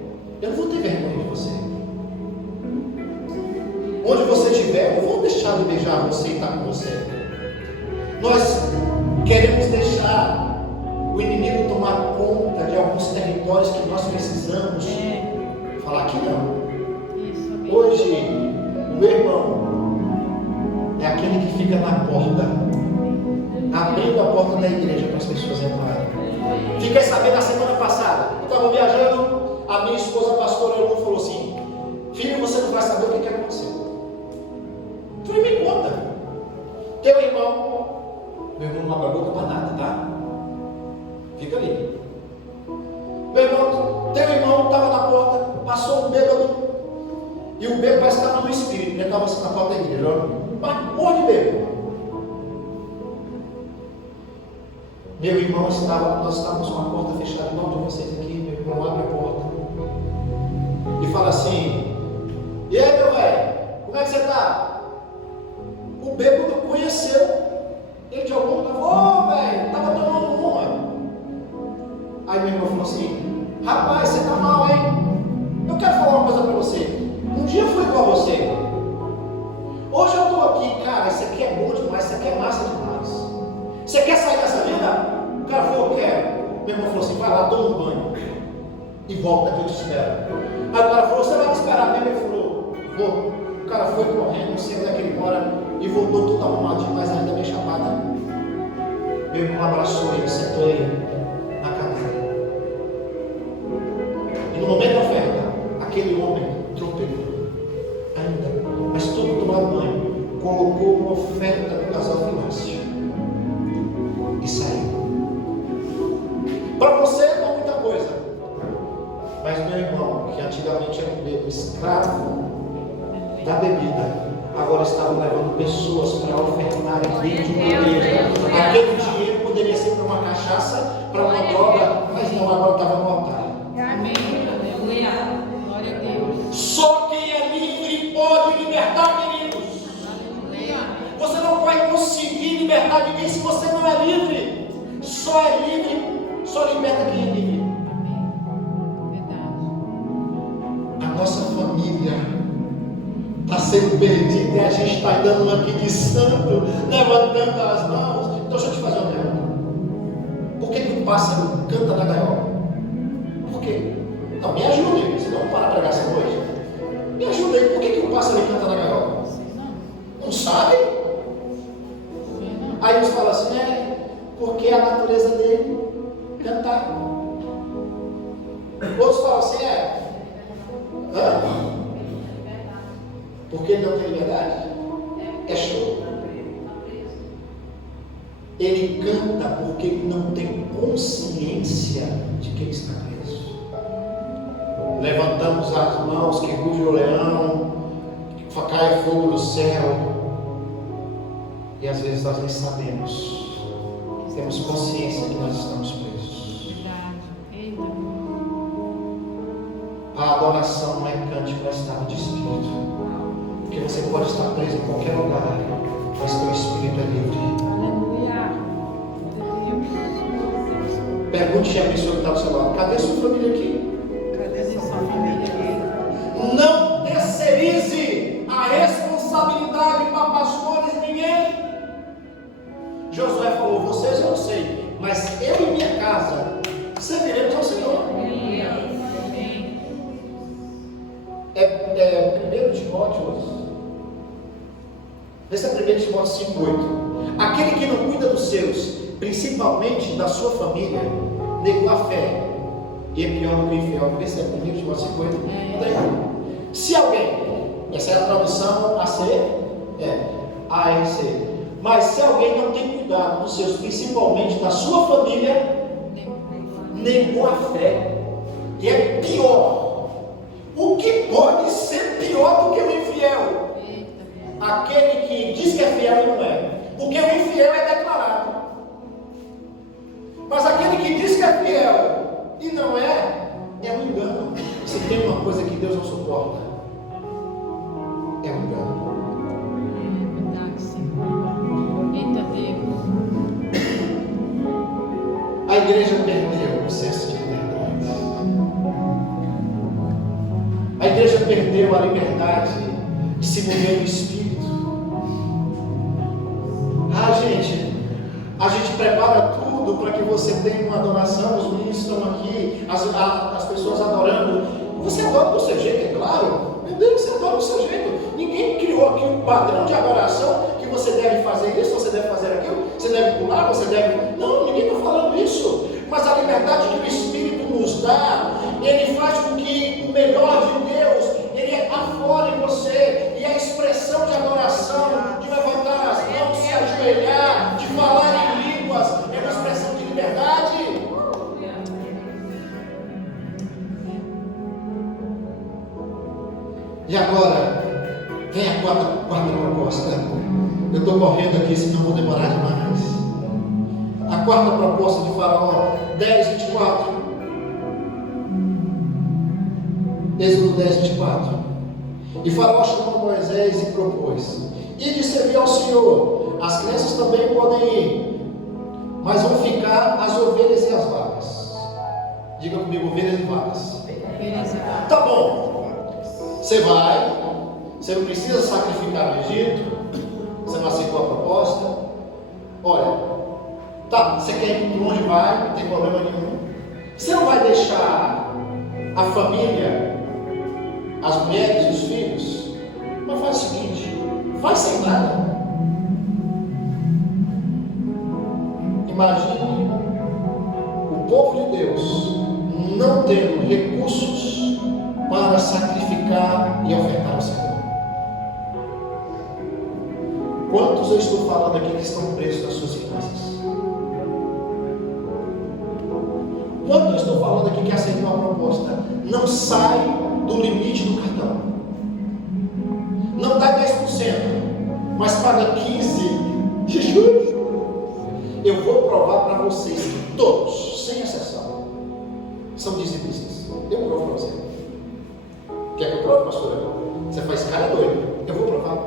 eu não vou ter vergonha de você. Onde você estiver, eu não vou deixar de beijar você e estar com você. Nós queremos deixar o inimigo tomar conta de alguns territórios que nós precisamos falar que não. Hoje, o irmão é aquele que fica na porta, abrindo a porta da igreja para as pessoas entrarem. Fiquei sabendo na semana passada, eu estava viajando, a minha esposa, a pastora Lu, falou assim: filho, você não vai saber o que aconteceu. Eu falei, me conta. Teu irmão, meu irmão não abre a boca para nada, tá? Fica ali. Meu irmão, teu irmão estava na porta, passou um bêbado, e o bêbado estava no espírito, ele estava assim na porta da igreja, onde bêbado? Meu irmão nós estávamos com a porta fechada, igual de vocês aqui, meu irmão abre a porta e fala assim: e aí, meu velho, como é que você está? O bêbado conheceu ele de algum lugar, ô velho, estava tomando uma. Aí meu irmão falou assim: rapaz, você está mal, hein? Eu quero falar uma coisa para você. Um dia eu fui igual a você. Hoje eu estou aqui, cara, isso aqui é bom demais, isso aqui é massa demais. Você quer sair dessa vida? O cara falou, eu quero. Meu irmão falou assim, vai lá, toma um banho e volta que eu te espero. Aí o cara falou, você vai me esperar mesmo? Ele falou, vou. O cara foi correndo, não sei onde é que ele mora, e voltou tudo arrumadinho, mas ainda bem chapado. Meu irmão abraçou ele, sentou ele na cadeira. E no momento da oferta, aquele homem tropeçou ainda, mas todo tomado banho, colocou uma oferta no gasofilácio e saiu. Para você não é muita coisa, mas meu irmão, que antigamente era um escravo da bebida, agora estava levando pessoas para ofertarem dentro da igreja. Aquele dinheiro poderia ser para uma cachaça, para uma droga, mas não, agora estava no altar. Amém. Aleluia. Glória a Deus. Só quem é livre pode libertar, queridos. Você não vai conseguir libertar ninguém se você não é livre. Só é livre, só liberta quem é livre. A nossa família está sendo perdida e a gente está dando aqui de santo, levantando as mãos. Então deixa eu te fazer uma pergunta. Por que o pássaro canta na gaiola? Por quê? Não, me ajude, senão não para a pregar essa noite. Me ajuda aí, por que o pássaro canta na gaiola? Não sabe? Aí uns falam assim, porque é a natureza dele cantar. Outros falam assim, porque ele não tem liberdade? É show. Ele canta porque ele não tem consciência de que ele está preso. Levantamos as mãos, que ruge o leão, que cai fogo do céu. E às vezes nós nem sabemos, temos consciência que nós estamos presos. A adoração não é cântico, é estado de espírito. Porque você pode estar preso em qualquer lugar, mas teu espírito é livre. Aleluia. Pergunte a pessoa que está do seu lado: cadê sua família aqui? Cadê sua família? Não terceirize a responsabilidade para pastores e ninguém. Josué falou: vocês eu não sei, mas eu e minha casa serviremos ao Senhor. É 1 Timóteo. Esse é 1 Timóteo 5,8. Aquele que não cuida dos seus, principalmente da sua família, negou a fé e é pior do que o infiel. Esse é 1 Timóteo 5,8. Se alguém, essa é a tradução ARC, Mas se alguém não tem cuidado dos seus, principalmente da sua família, negou a fé. E é pior. O que pode ser pior do que o infiel? Aquele que diz que é fiel e não é. Porque o infiel é declarado. Mas aquele que diz que é fiel e não é um engano. Se tem uma coisa que Deus não suporta, é um engano. A igreja perdeu o senso de liberdade. A igreja perdeu a liberdade de se mover no Espírito. A gente prepara tudo para que você tenha uma adoração. Os meninos estão aqui, as pessoas adorando. Você adora do seu jeito, é claro. Meu Deus, você adora do seu jeito. Ninguém criou aqui um padrão de adoração que você deve fazer isso, você deve fazer aquilo, você deve pular, você deve... Não, ninguém está falando isso. Mas a liberdade que o Espírito nos dá, ele faz com que o melhor de Deus, ele aflore em você. E a expressão de adoração, de levantar as mãos, se ajoelhar, de falar em línguas, é uma expressão de liberdade. E agora, vem a quarta proposta. Eu estou correndo aqui, senão vou demorar demais. A quarta proposta de Faraó, 10:24. Êxodo 10:24. E Faraó chamou Moisés e propôs: ide servir ao Senhor. As crianças também podem ir, mas vão ficar as ovelhas e as vacas. Diga comigo, ovelhas e vacas. Tá bom. Você vai, você não precisa sacrificar no Egito, você não aceitou a proposta. Olha, tá, você quer ir para onde vai, não tem problema nenhum. Você não vai deixar a família, as mulheres e os filhos, mas faz o seguinte, vai sem nada. Imagine o povo de Deus não tendo recursos para sacrificar e ofertar ao Senhor. Quantos eu estou falando aqui que estão presos nas suas finanças? Quantos eu estou falando aqui que aceitou a proposta? Não sai do limite do cartão. Não dá 10%, mas paga 15% de juros. Eu vou provar para vocês que todos, sem exceção, são dizimistas. Eu provo para você. Quer que eu prove, pastor? Você faz cara doido. Eu vou provar.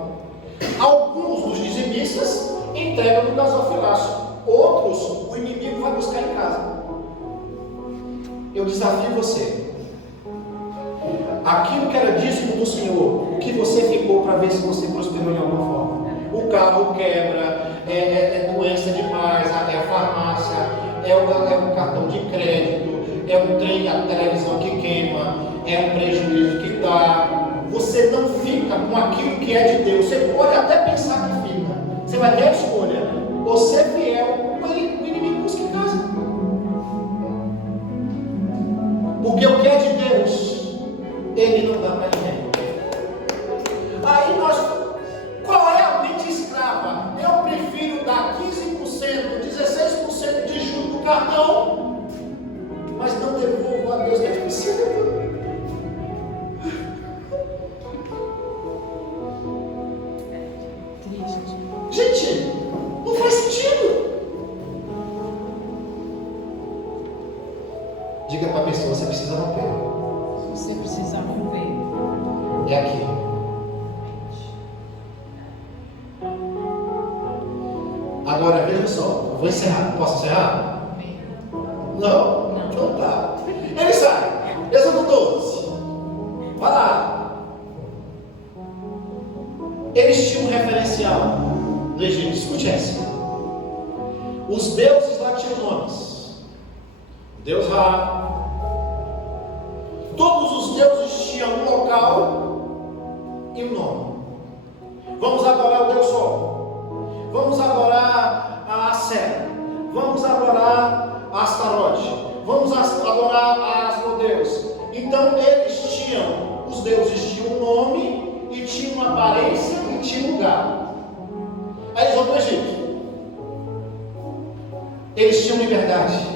Alguns dos dizimistas entregam no gasofilaço. Outros, o inimigo vai buscar em casa. Eu desafio você. Aquilo que era dízimo do Senhor, o que você ficou para ver se você prosperou em alguma forma? O carro quebra, é doença demais, é a farmácia, é o cartão de crédito, é o trem, a televisão que queima, é o prejuízo que dá. Você não fica com aquilo que é de Deus. Você pode até pensar que fica. Você vai ter a escolha: ou ser fiel, ou o inimigo busca em casa. Porque o que é de Deus, ele não dá para ninguém. Aí qual é a mente escrava? Eu prefiro dar 15%, 16% de juros do cartão, mas não devolvo a Deus 10%. Gente, não faz sentido. Diga para a pessoa: você precisa romper. Você precisa romper. É aqui. Agora veja só, eu vou encerrar. Posso encerrar? Não? Então tá. Ele sai. Êxodo 12. Vai lá. Eles tinham um referencial do Egito. Escute essa. Os deuses lá tinham nomes. Deus Ra. Todos os deuses tinham um local e um nome. Vamos adorar o Deus Sol. Vamos adorar a Acera. Vamos adorar a Astarote. Vamos adorar a Asmodeus. Então eles tinham, os deuses tinham um nome e tinham uma aparência e tinham um lugar. A Aí eles vão para o Egito. Eles tinham liberdade.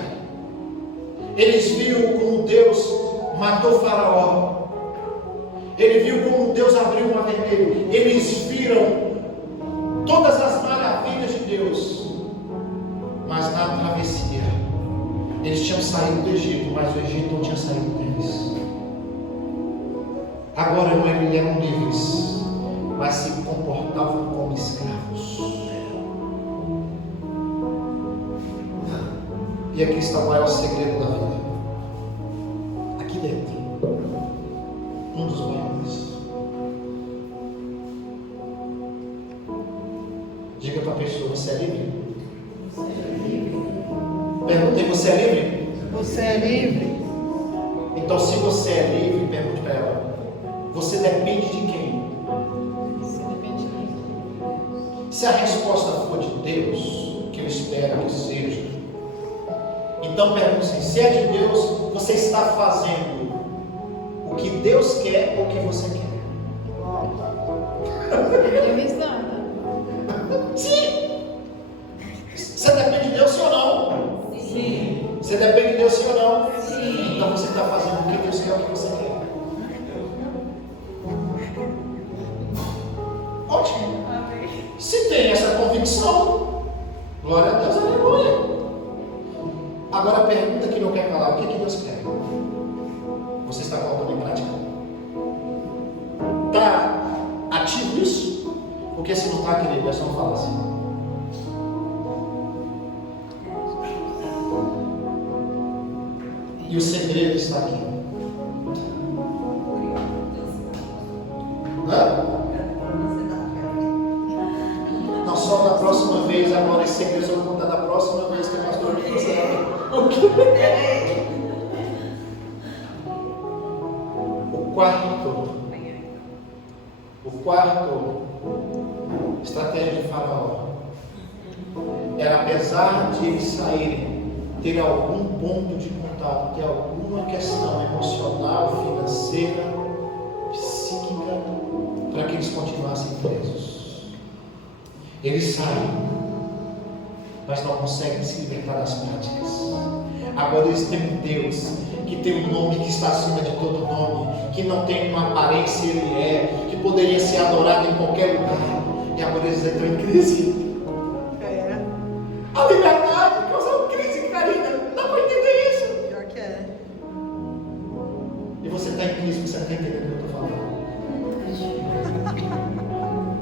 Eles viram como Deus matou Faraó. Ele viu como Deus abriu o mar vermelho. Eles viram todas as maravilhas de Deus. Mas na travessia, eles tinham saído do Egito, mas o Egito não tinha saído deles. Agora eles eram livres, mas se comportavam como escravos. E aqui está o maior segredo da vida. Aqui dentro. Um dos maiores. Diga para a pessoa: você é livre? Você é livre. Perguntei: você é livre? Você é livre. Então, se você é livre, pergunte para ela: você depende de quem? Você depende de mim. Se a resposta for de Deus, que eu espero que seja, então pergunte assim: se é de Deus, você está fazendo o que Deus quer ou o que você quer? Revisando. Sim! Você depende de Deus, sim ou não? Sim. Você depende de Deus, sim ou não? Sim. Então você está fazendo o que Deus quer ou o que você quer? Ótimo! Se tem essa convicção, glória a Deus, aleluia! Agora a pergunta que não quer calar: o que Deus quer? Você está colocando em prática? Está ativo isso? Porque se não está, querido, é só falar assim. E o segredo está aqui. Hã? Não, só da próxima vez. Agora esse segredo eu vou contar da próxima vez que o pastor me disser. O quê? O quarto estratégia de Faraó era, apesar de eles saírem, ter algum ponto de contato, ter alguma questão emocional, financeira, psíquica, para que eles continuassem presos. Eles saem, mas não conseguem se libertar das práticas. Agora eles têm um Deus que tem um nome que está acima de todo nome, que não tem uma aparência, Ele que poderia ser adorado em qualquer lugar. E agora eles entram em crise. A liberdade causa crise, Karina. Não dá para entender isso. Pior que é. E você está em crise porque você não está entendendo o que eu estou falando.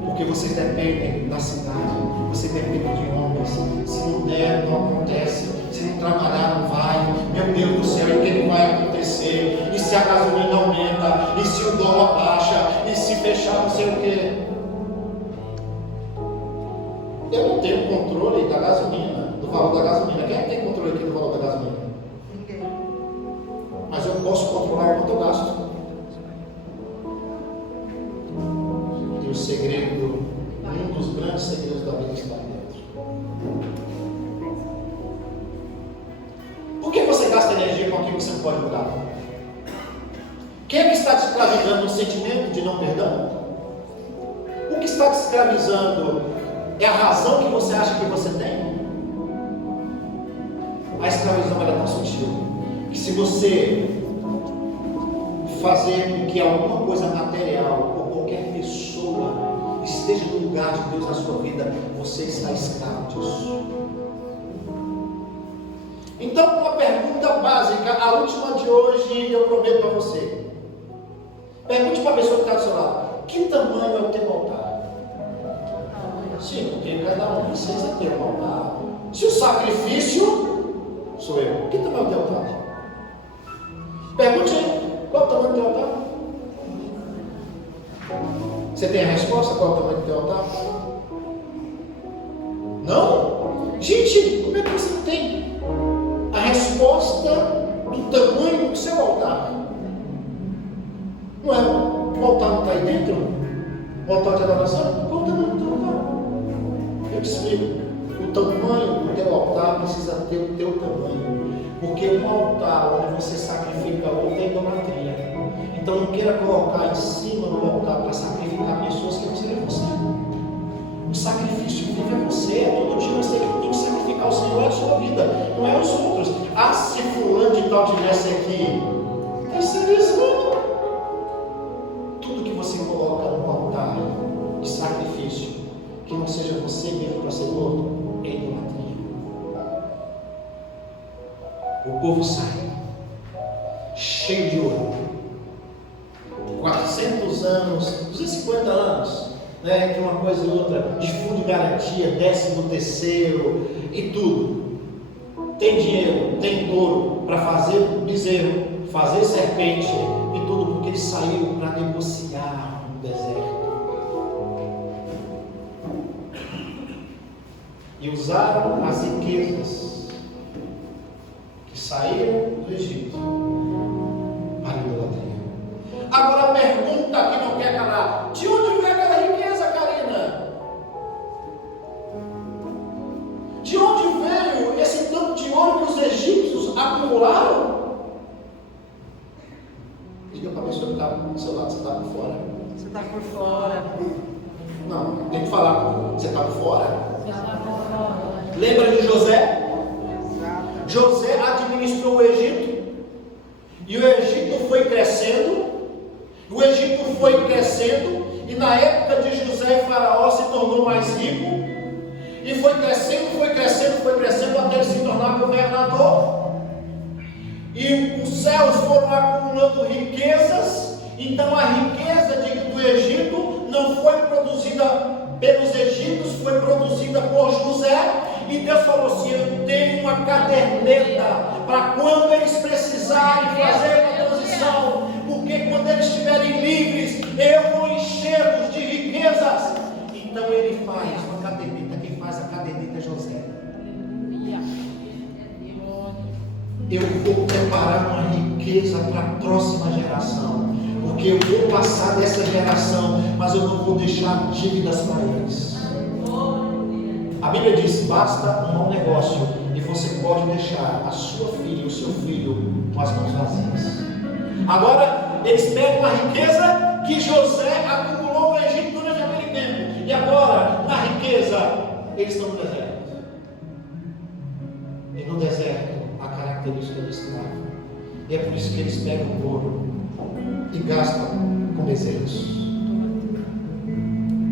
Porque vocês dependem da cidade, você depende de homens. Se não der, não acontece. Se não trabalhar, não vai. Meu Deus do céu, e o que vai acontecer? E se a gasolina aumenta? E se o dólar baixa? E se fechar não sei o quê? Eu não tenho controle da gasolina, do valor da gasolina. Quem tem controle aqui do valor da gasolina? Ninguém. Mas eu posso controlar o quanto eu gasto. E o segredo, um dos grandes segredos da vida está dentro. Por que você gasta energia com aquilo que você não pode mudar? Quem é que está te escravizando no sentimento de não perdão? O que está te escravizando é a razão que você acha que você tem? A escravidão é tão sutil que, se você fazer com que alguma coisa material ou qualquer pessoa esteja no lugar de Deus na sua vida, você está escravo disso. Então, uma pergunta básica, a última de hoje, eu prometo para você. Pergunte para a pessoa que está do seu lado: que tamanho é o teu altar? Sim, porque cada um precisa ter um altar. Se o sacrifício sou eu, que tamanho é o teu altar? Pergunte aí: qual é o tamanho do teu altar? Você tem a resposta? Qual é o tamanho do teu altar? Não? Gente, como é que você tem a resposta do tamanho do seu altar? Não é? O altar não está aí dentro? O altar de adoração? Qual o tamanho do teu altar? Eu te explico. O tamanho do teu altar precisa ter o teu tamanho. Porque um altar onde você sacrifica outro é idolatria. Então não queira colocar em cima do altar para sacrificar pessoas que não seriam você. O O sacrifício vivo é você. Todo dia você tem que sacrificar o Senhor e a sua vida, não é os outros. Ah, se fulano de tal tivesse aqui, terceirizando. Tudo que você coloca no altar de sacrifício, que não seja você mesmo para o Senhor, é idolatria. O povo sai cheio de ouro, 400 anos, 250 anos, né, entre uma coisa e outra, de fundo de garantia, 13º e tudo. Tem dinheiro, tem ouro para fazer bezerro, fazer serpente e tudo, porque eles saíram para negociar no deserto. E usaram as riquezas que saíram do Egito para a idolatria. Agora a pergunta que não quer calar: de onde veio aquela riqueza, Karina? De onde veio esse tanto de ouro que os egípcios acumularam? Diga para a pessoa que está do seu lado: você está por fora. Você está por fora. Não, tem que falar: você está por fora. Você está por fora. Lembra de José? José administrou o Egito, e o Egito foi crescendo, e na época de José e Faraó se tornou mais rico, e foi crescendo até ele se tornar governador, e os céus foram acumulando riquezas. Então a riqueza do Egito não foi produzida pelos egípcios, foi produzida por José. E Deus falou assim: eu tenho uma caderneta para quando eles precisarem fazer uma transição, porque quando eles estiverem livres, eu vou enchê-los de riquezas. Então ele faz uma caderneta. Quem faz a caderneta é José. Eu vou preparar uma riqueza para a próxima geração, porque eu vou passar dessa geração, mas eu não vou deixar dívidas para eles. A Bíblia diz: basta um mau negócio e você pode deixar a sua filha e o seu filho com as mãos vazias. Agora, eles pegam a riqueza que José acumulou no Egito durante aquele tempo, e agora, na riqueza, eles estão no deserto. E no deserto, a característica do escravo. E é por isso que eles pegam o ouro e gastam com bezerros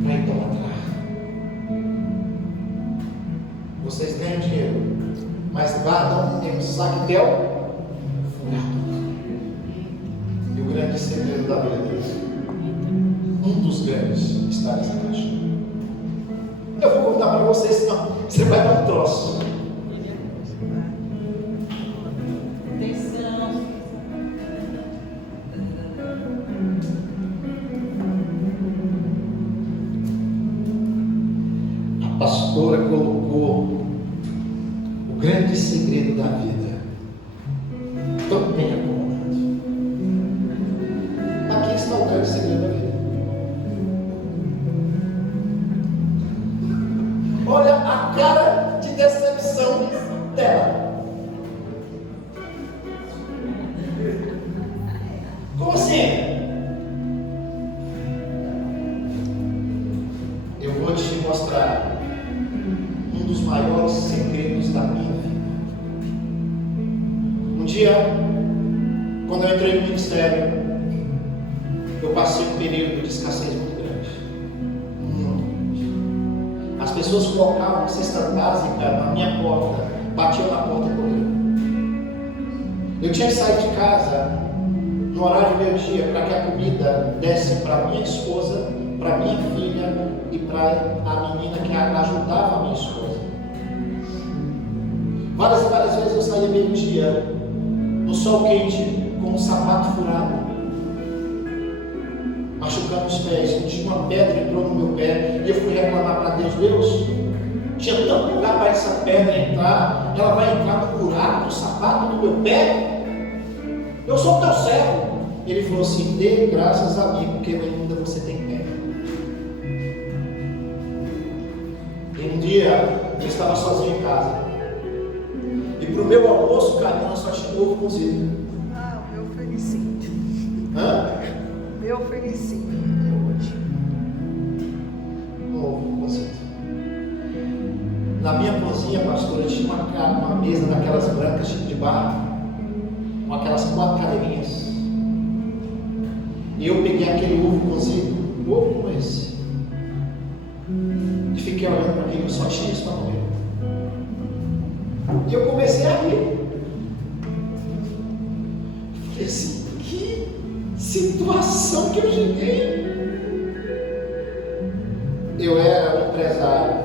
para idolatrar. Vocês ganham dinheiro, mas guardam em um saquetel furado. E o grande segredo da vida deles, um dos grandes, está nessa caixa. Eu vou contar para vocês, senão você vai dar um troço. A pastora colocou o grande segredo da vida tão bem acomodado. Aqui está o grande segredo da vida. Olha a cara de decepção dela. Como assim? Eu vou te mostrar um dos maiores segredos da minha vida. Um dia, quando eu entrei no ministério, eu passei um período de escassez muito grande. As pessoas colocavam cesta básica na minha porta, batiam na porta e corriam. Eu tinha que sair de casa no horário do meio-dia para que a comida desse para minha esposa, para minha filha e para a menina que ajudava a minha esposa. Várias vezes eu saía meio-dia, no sol quente, com um sapato furado, machucando os pés. Uma pedra entrou no meu pé e eu fui reclamar para Deus: Deus, tinha tanto lugar para essa pedra entrar, ela vai entrar no buraco do sapato do meu pé? Eu sou teu servo. Ele falou assim: dê graças a mim, porque ainda você tem pé. E um dia eu estava sozinho em casa, e para o meu almoço, Karina, só tinha ovo cozido. Ah, o meu felicinho. Hã? Meu felicinho hoje. Um ovo cozido. Na minha cozinha, pastora, tinha uma mesa daquelas brancas tipo de bar, com aquelas 4 cadeirinhas. E eu peguei aquele ovo cozido, ovo como esse, e fiquei olhando para aquilo, só tinha isso para comer. E eu comecei a rir. Falei assim, que situação que eu cheguei. Eu era um empresário.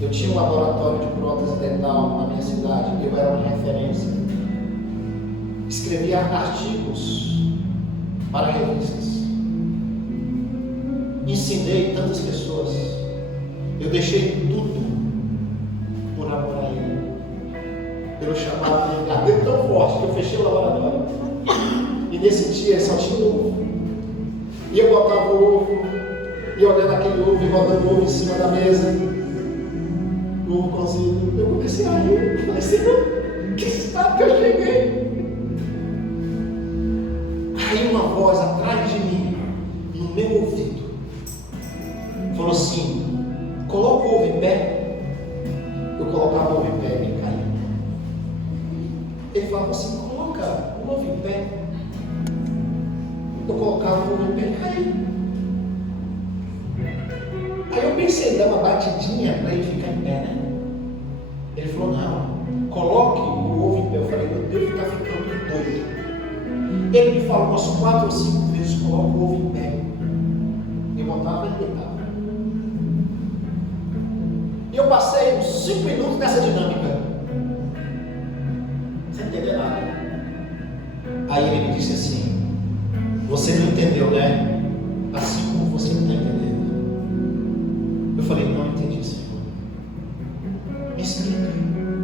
Eu tinha um laboratório de prótese dental na minha cidade. Eu era uma referência. Escrevia artigos para revistas. Ensinei tantas pessoas. Eu deixei tudo por amor a ele. Pelo chamado dele. Ardeu tão forte que eu fechei o laboratório. E nesse dia ele só tinha um ovo. E eu botava o ovo, e olhando aquele ovo, e rodando o ovo em cima da mesa. O ovo cozido. Eu comecei a rir. Eu falei, Senhor, que estado que eu cheguei. Aí uma voz atrás de mim, no meu ouvido, falou assim, coloca o ovo em pé. Eu colocava o ovo em pé e ele caía. Ele falava assim, coloca o ovo em pé. Eu colocava o ovo em pé e caía. Aí eu pensei em dar uma batidinha para ele ficar em pé, né? Ele falou, não, coloque o ovo em pé. Eu falei, meu Deus, está ficando doido. Ele me falou umas 4 ou 5 vezes, coloca o ovo em pé. Eu botava e deitava. E eu passei uns 5 minutos nessa dinâmica. Sem entender nada. Aí ele me disse assim, você não entendeu, né? Assim como você não está entendendo. Eu falei, não entendi, Senhor. Me explica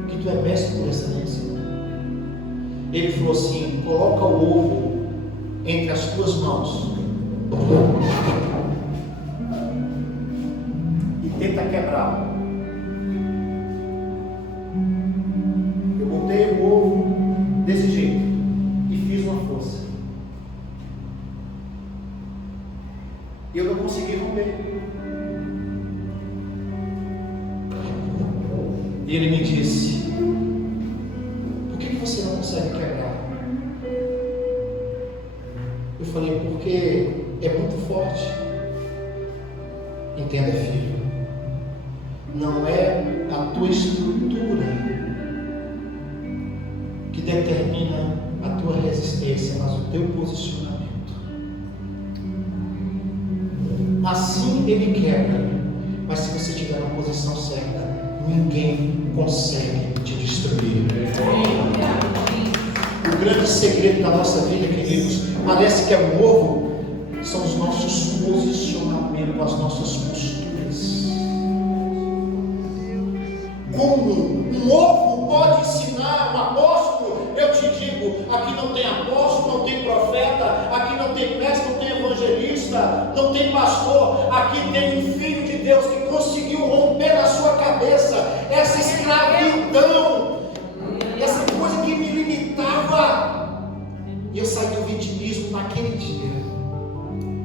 que tu é mestre por excelência. Ele falou assim, coloca o ovo entre as tuas mãos e tenta quebrar. Eu botei o ovo desse jeito e fiz uma força. Eu não consegui romper. E ele me disse, por que você não consegue quebrar? Eu falei, porque é muito forte. Entenda, filho, não é a tua estrutura que determina a tua resistência, mas o teu posicionamento. Assim ele quebra, mas se você estiver na posição certa, ninguém consegue te destruir. O grande segredo da nossa vida, queridos, parece que é o ovo, são os nossos posicionamentos, as nossas posturas. Como um ovo pode ensinar um apóstolo? Eu te digo, aqui não tem apóstolo, não tem profeta, aqui não tem mestre, não tem evangelista, não tem pastor, aqui tem um filho de Deus que conseguiu romper na sua cabeça essa escravidão, essa coisa que me limitava, e eu saí do vitimismo naquele dia.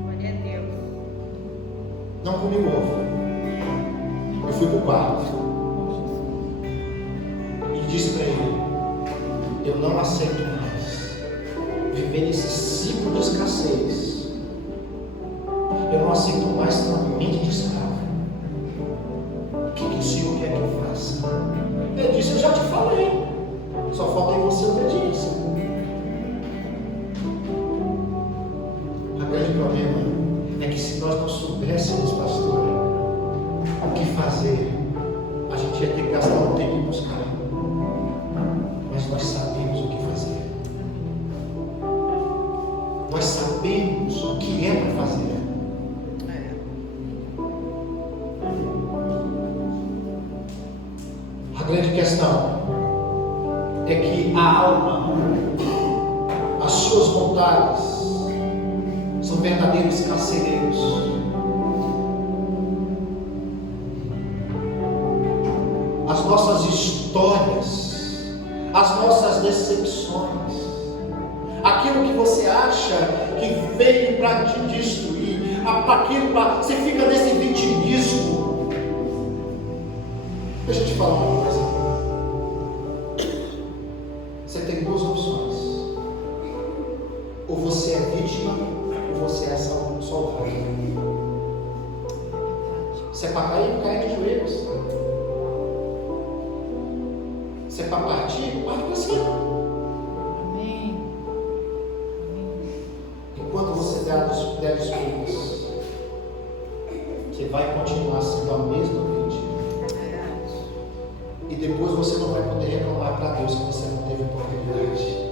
Glória a Deus. Não comi o ovo. Eu fui para o quarto e disse para ele, eu não aceito mais viver nesse ciclo de escassez. Eu não aceito mais ter uma mente de escravo. O que o Senhor quer que eu faça? Ele disse, eu já te falei, só falta em você obediência. O grande problema é que se nós não soubéssemos, pastor, o que fazer, a gente ia ter que gastar um tempo em buscar. Mas nós sabemos o que fazer. Nós sabemos o que é para fazer. A grande questão é que a alma, as suas vontades, são verdadeiros carcereiros. As nossas histórias, as nossas decepções, aquilo que você acha que veio para te destruir, aquilo você fica nesse vitimismo. Deixa eu te falar uma coisa. Você tem duas opções. Ou você é vítima, ou você é soldado. Se é para cair, cai de joelhos. Se é para partir, parte para cima. Amém. Enquanto você der desculpas, você vai continuar sendo a mesma vítima. E depois você não vai poder reclamar para Deus que você não teve oportunidade.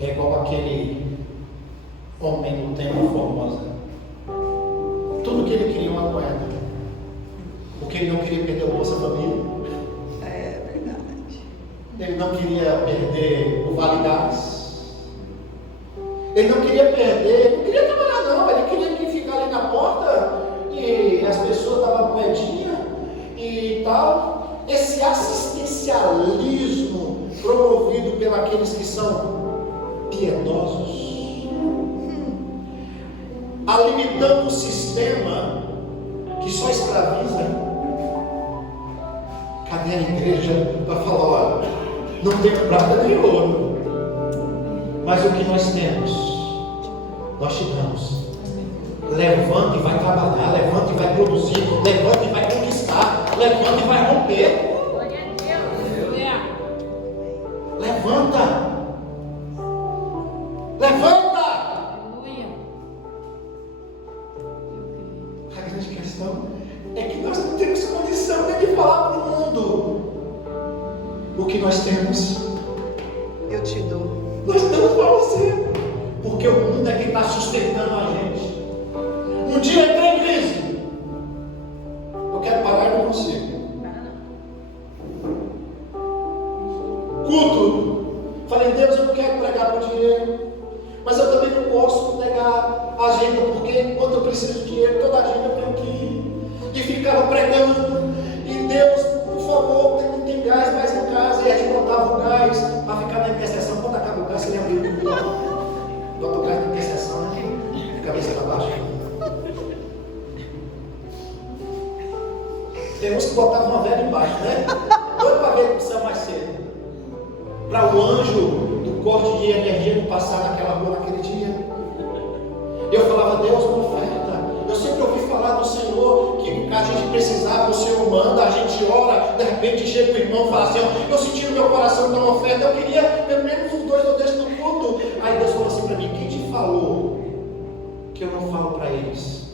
É igual aquele homem no templo Formosa. Tudo que ele queria uma moeda. Porque ele não queria perder o Bolsa Família. É verdade. Ele não queria perder o Vale Gás. Ele não queria perder, não queria trabalhar não. Ele queria que ficar ali na porta e as pessoas davam moedinha e tal. Esse assistencialismo promovido pelos que são piedosos, alimentando um sistema que só escraviza. Cadê a igreja para falar, olha, não tem prata nem ouro, mas o que nós temos, nós te damos. Levanta e vai trabalhar, levanta e vai produzir, levanta e vai conquistar, levanta e vai romper. Glória a Deus. Levanta! Levanta! Aleluia. A grande questão é que nós não temos condição nem de falar para o mundo o que nós temos. Eu te dou. Nós damos para você, porque o mundo é quem está sustentando a gente. Um dia entrei em crise. Eu quero parar e não consigo. Culto. Falei, Deus, eu não quero pregar por dinheiro. Mas eu também não posso negar a agenda, porque enquanto eu preciso de dinheiro, toda a agenda eu tenho que ir. E ficava pregando. E Deus, por favor, não tem gás mais em casa. E a gente botava o gás para ficar na intercessão. Quando acaba o gás, você lembra do bota o gás na intercessão, cabeça para baixo. Tem uns que botavam uma vela embaixo, né? Doido para ver o céu mais cedo. Para o anjo do corte de energia não passar naquela rua naquele dia. Eu falava, Deus, uma oferta. Eu sempre ouvi falar do Senhor que a gente precisava, o Senhor manda, a gente ora, de repente chega o irmão e fala assim, eu senti no meu coração dar uma oferta, eu queria pelo menos os 2 ou 10 no culto. Aí Deus falou assim para mim, quem te falou que eu não falo para eles?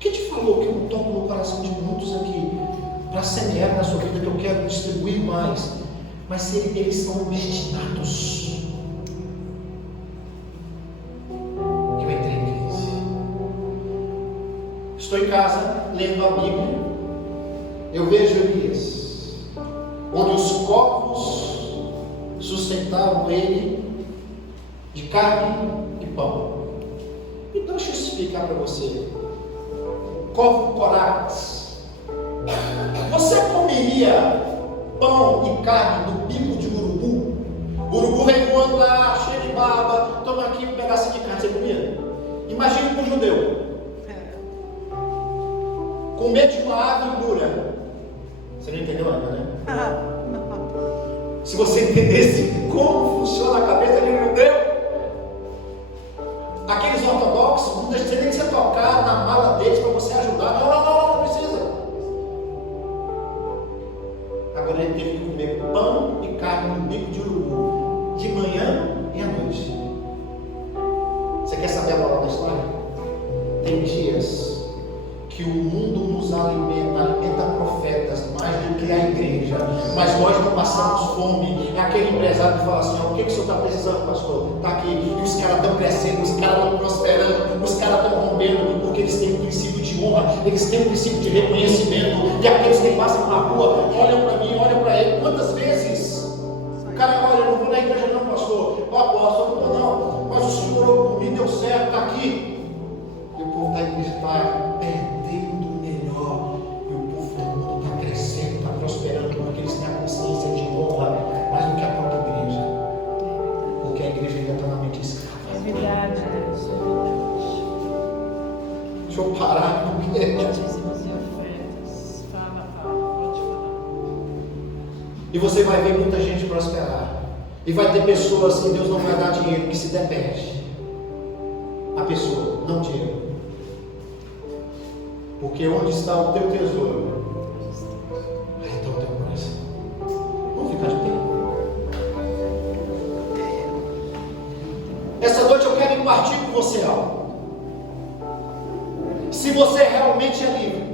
Quem te falou que eu não toco no coração de muitos aqui para semear na sua vida, que eu quero distribuir mais? Mas se eles são obstinados, eu entrei em crise. Estou em casa, lendo a Bíblia, eu vejo Elias, onde os corvos sustentavam ele de carne e pão. Então deixa eu explicar para você. Corvo corax. Você comeria pão e carne do bico de urubu? O urubu vem voando lá, cheio de barba, toma aqui um pedacinho de carne, você comia? Imagine para um judeu comer de uma ave dura. Você não entendeu ainda, né? Se você entendesse como funciona a cabeça de um judeu, aqueles ortodoxos não deixam nem você tocar na mala deles para você ajudar. Não precisa. Agora ele teve que comer pão e carne no bico de urubu, de manhã e à noite. Você quer saber a moral da história? Tem dias que o mundo nos alimenta profetas mais do que a igreja, mas nós não passamos fome. É aquele empresário que fala assim, o que o senhor está precisando, pastor? Está aqui, e os caras estão crescendo, os caras estão prosperando, os caras estão rompendo, porque eles têm um princípio de honra, eles têm um princípio de reconhecimento, e aqueles que passam na rua, olham para mim, olham para ele. Quantas vezes o cara olha, eu não vou na igreja não, pastor, apóstolo, não vou não, mas o senhor orou por mim, deu certo, está aqui. E o povo da igreja está perdendo o melhor, e o povo do mundo está crescendo, está prosperando, porque eles têm a consciência de honra mais do que a própria igreja, porque a igreja ainda está na mente escrava. É verdade, Deus. Deixa eu parar, porque E você vai ver muita gente prosperar. E vai ter pessoas que Deus não vai dar dinheiro, que se depende. A pessoa, não dinheiro. Porque onde está o teu tesouro, aí está o teu coração. Vamos ficar de pé. Essa noite eu quero impartir com você algo. Se você realmente é livre,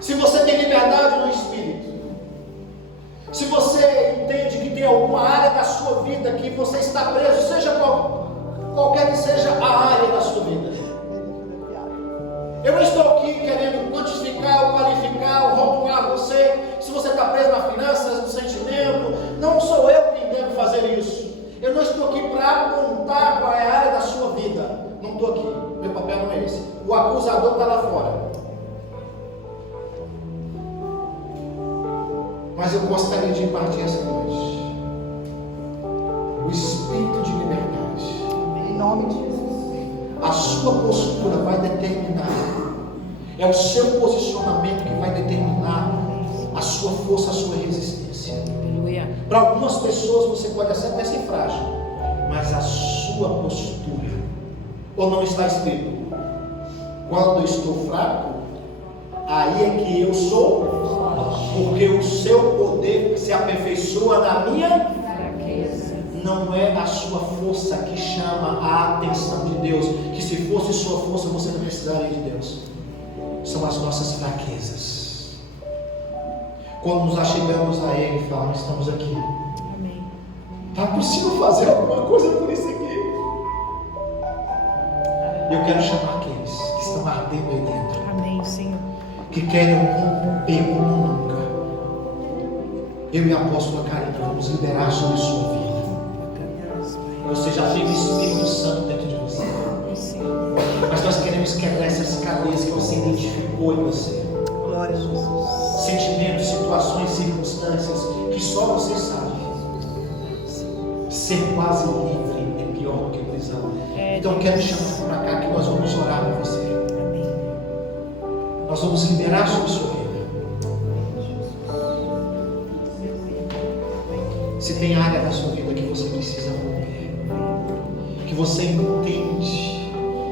se você tem liberdade no Espírito, se você entende que tem alguma área da sua vida que você está preso, seja qualquer que seja a área da sua vida. Eu não estou aqui querendo quantificar ou qualificar ou rotular você, se você está preso nas finanças, no sentimento. Não sou eu quem devo fazer isso. Eu não estou aqui para apontar qual é a área da sua vida. Não estou aqui. Meu papel não é esse. O acusador está lá fora. Mas eu gostaria de impartir essa noite o espírito de liberdade. Em nome de Jesus. A sua postura vai determinar. É o seu posicionamento que vai determinar a sua força, a sua resistência. Aleluia. Para algumas pessoas você pode até ser frágil, mas a sua postura, ou não está escrito: quando eu estou fraco, aí é que eu sou, porque o seu poder se aperfeiçoa na minha Fraqueza. não é a sua força que chama a atenção de Deus, que se fosse sua força você não precisaria de Deus. São as nossas fraquezas. Quando nos achegamos a Ele e falamos: estamos aqui, Amém. está possível fazer alguma coisa por isso aqui? Eu quero chamar aqueles que estão ardendo aí dentro, Amém, Senhor. que querem romper como nunca. Eu e a apóstola Karina vamos liberar sobre a sua vida. Você já tem o Espírito Santo dentro de você, mas nós queremos quebrar essas cadeias que você identificou em você. Glória a Jesus. Sentimentos, situações, circunstâncias que só você sabe. Ser quase livre é pior do que prisão. Então eu quero chamar para cá que nós vamos orar por você. Amém. Nós vamos liberar sobre sua vida. Se tem área da sua vida que você precisa romper, que você entende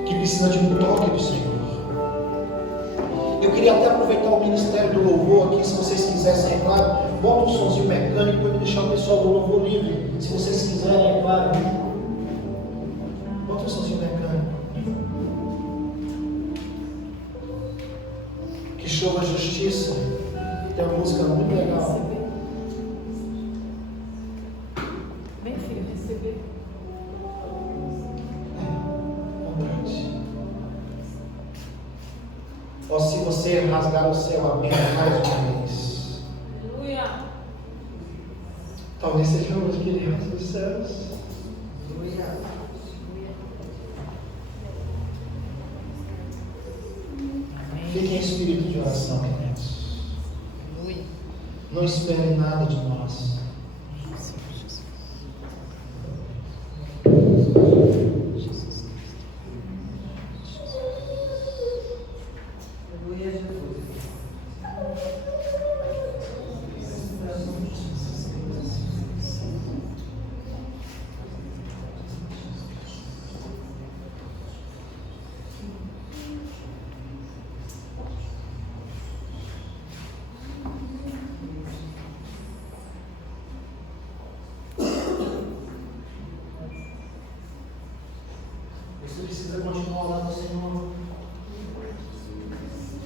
que precisa de um toque do Senhor. Eu queria até aproveitar o ministério do louvor aqui, se vocês quisessem, é claro, bota um sonzinho mecânico para deixar o pessoal do louvor livre, se vocês quiserem, é claro. Bota um sonzinho mecânico. Que chova a justiça. Tem uma música muito legal. Bem, filho, receber. Vontade. Ó, se você rasgar o céu aberto mais uma vez, Aleluia. talvez seja hoje que ele rasga os céus. Fique em espírito de oração, queridos. Aleluia. Não espere nada de nós. Aleluia, Jesus. Você precisa continuar orando ao Senhor.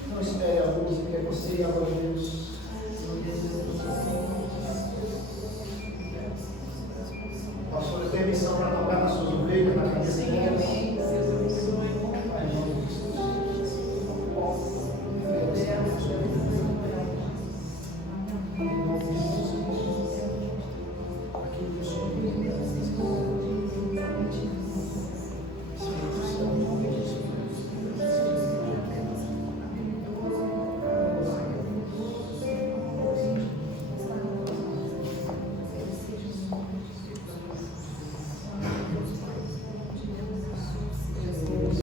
Não espere a música, é você e a voz de Deus.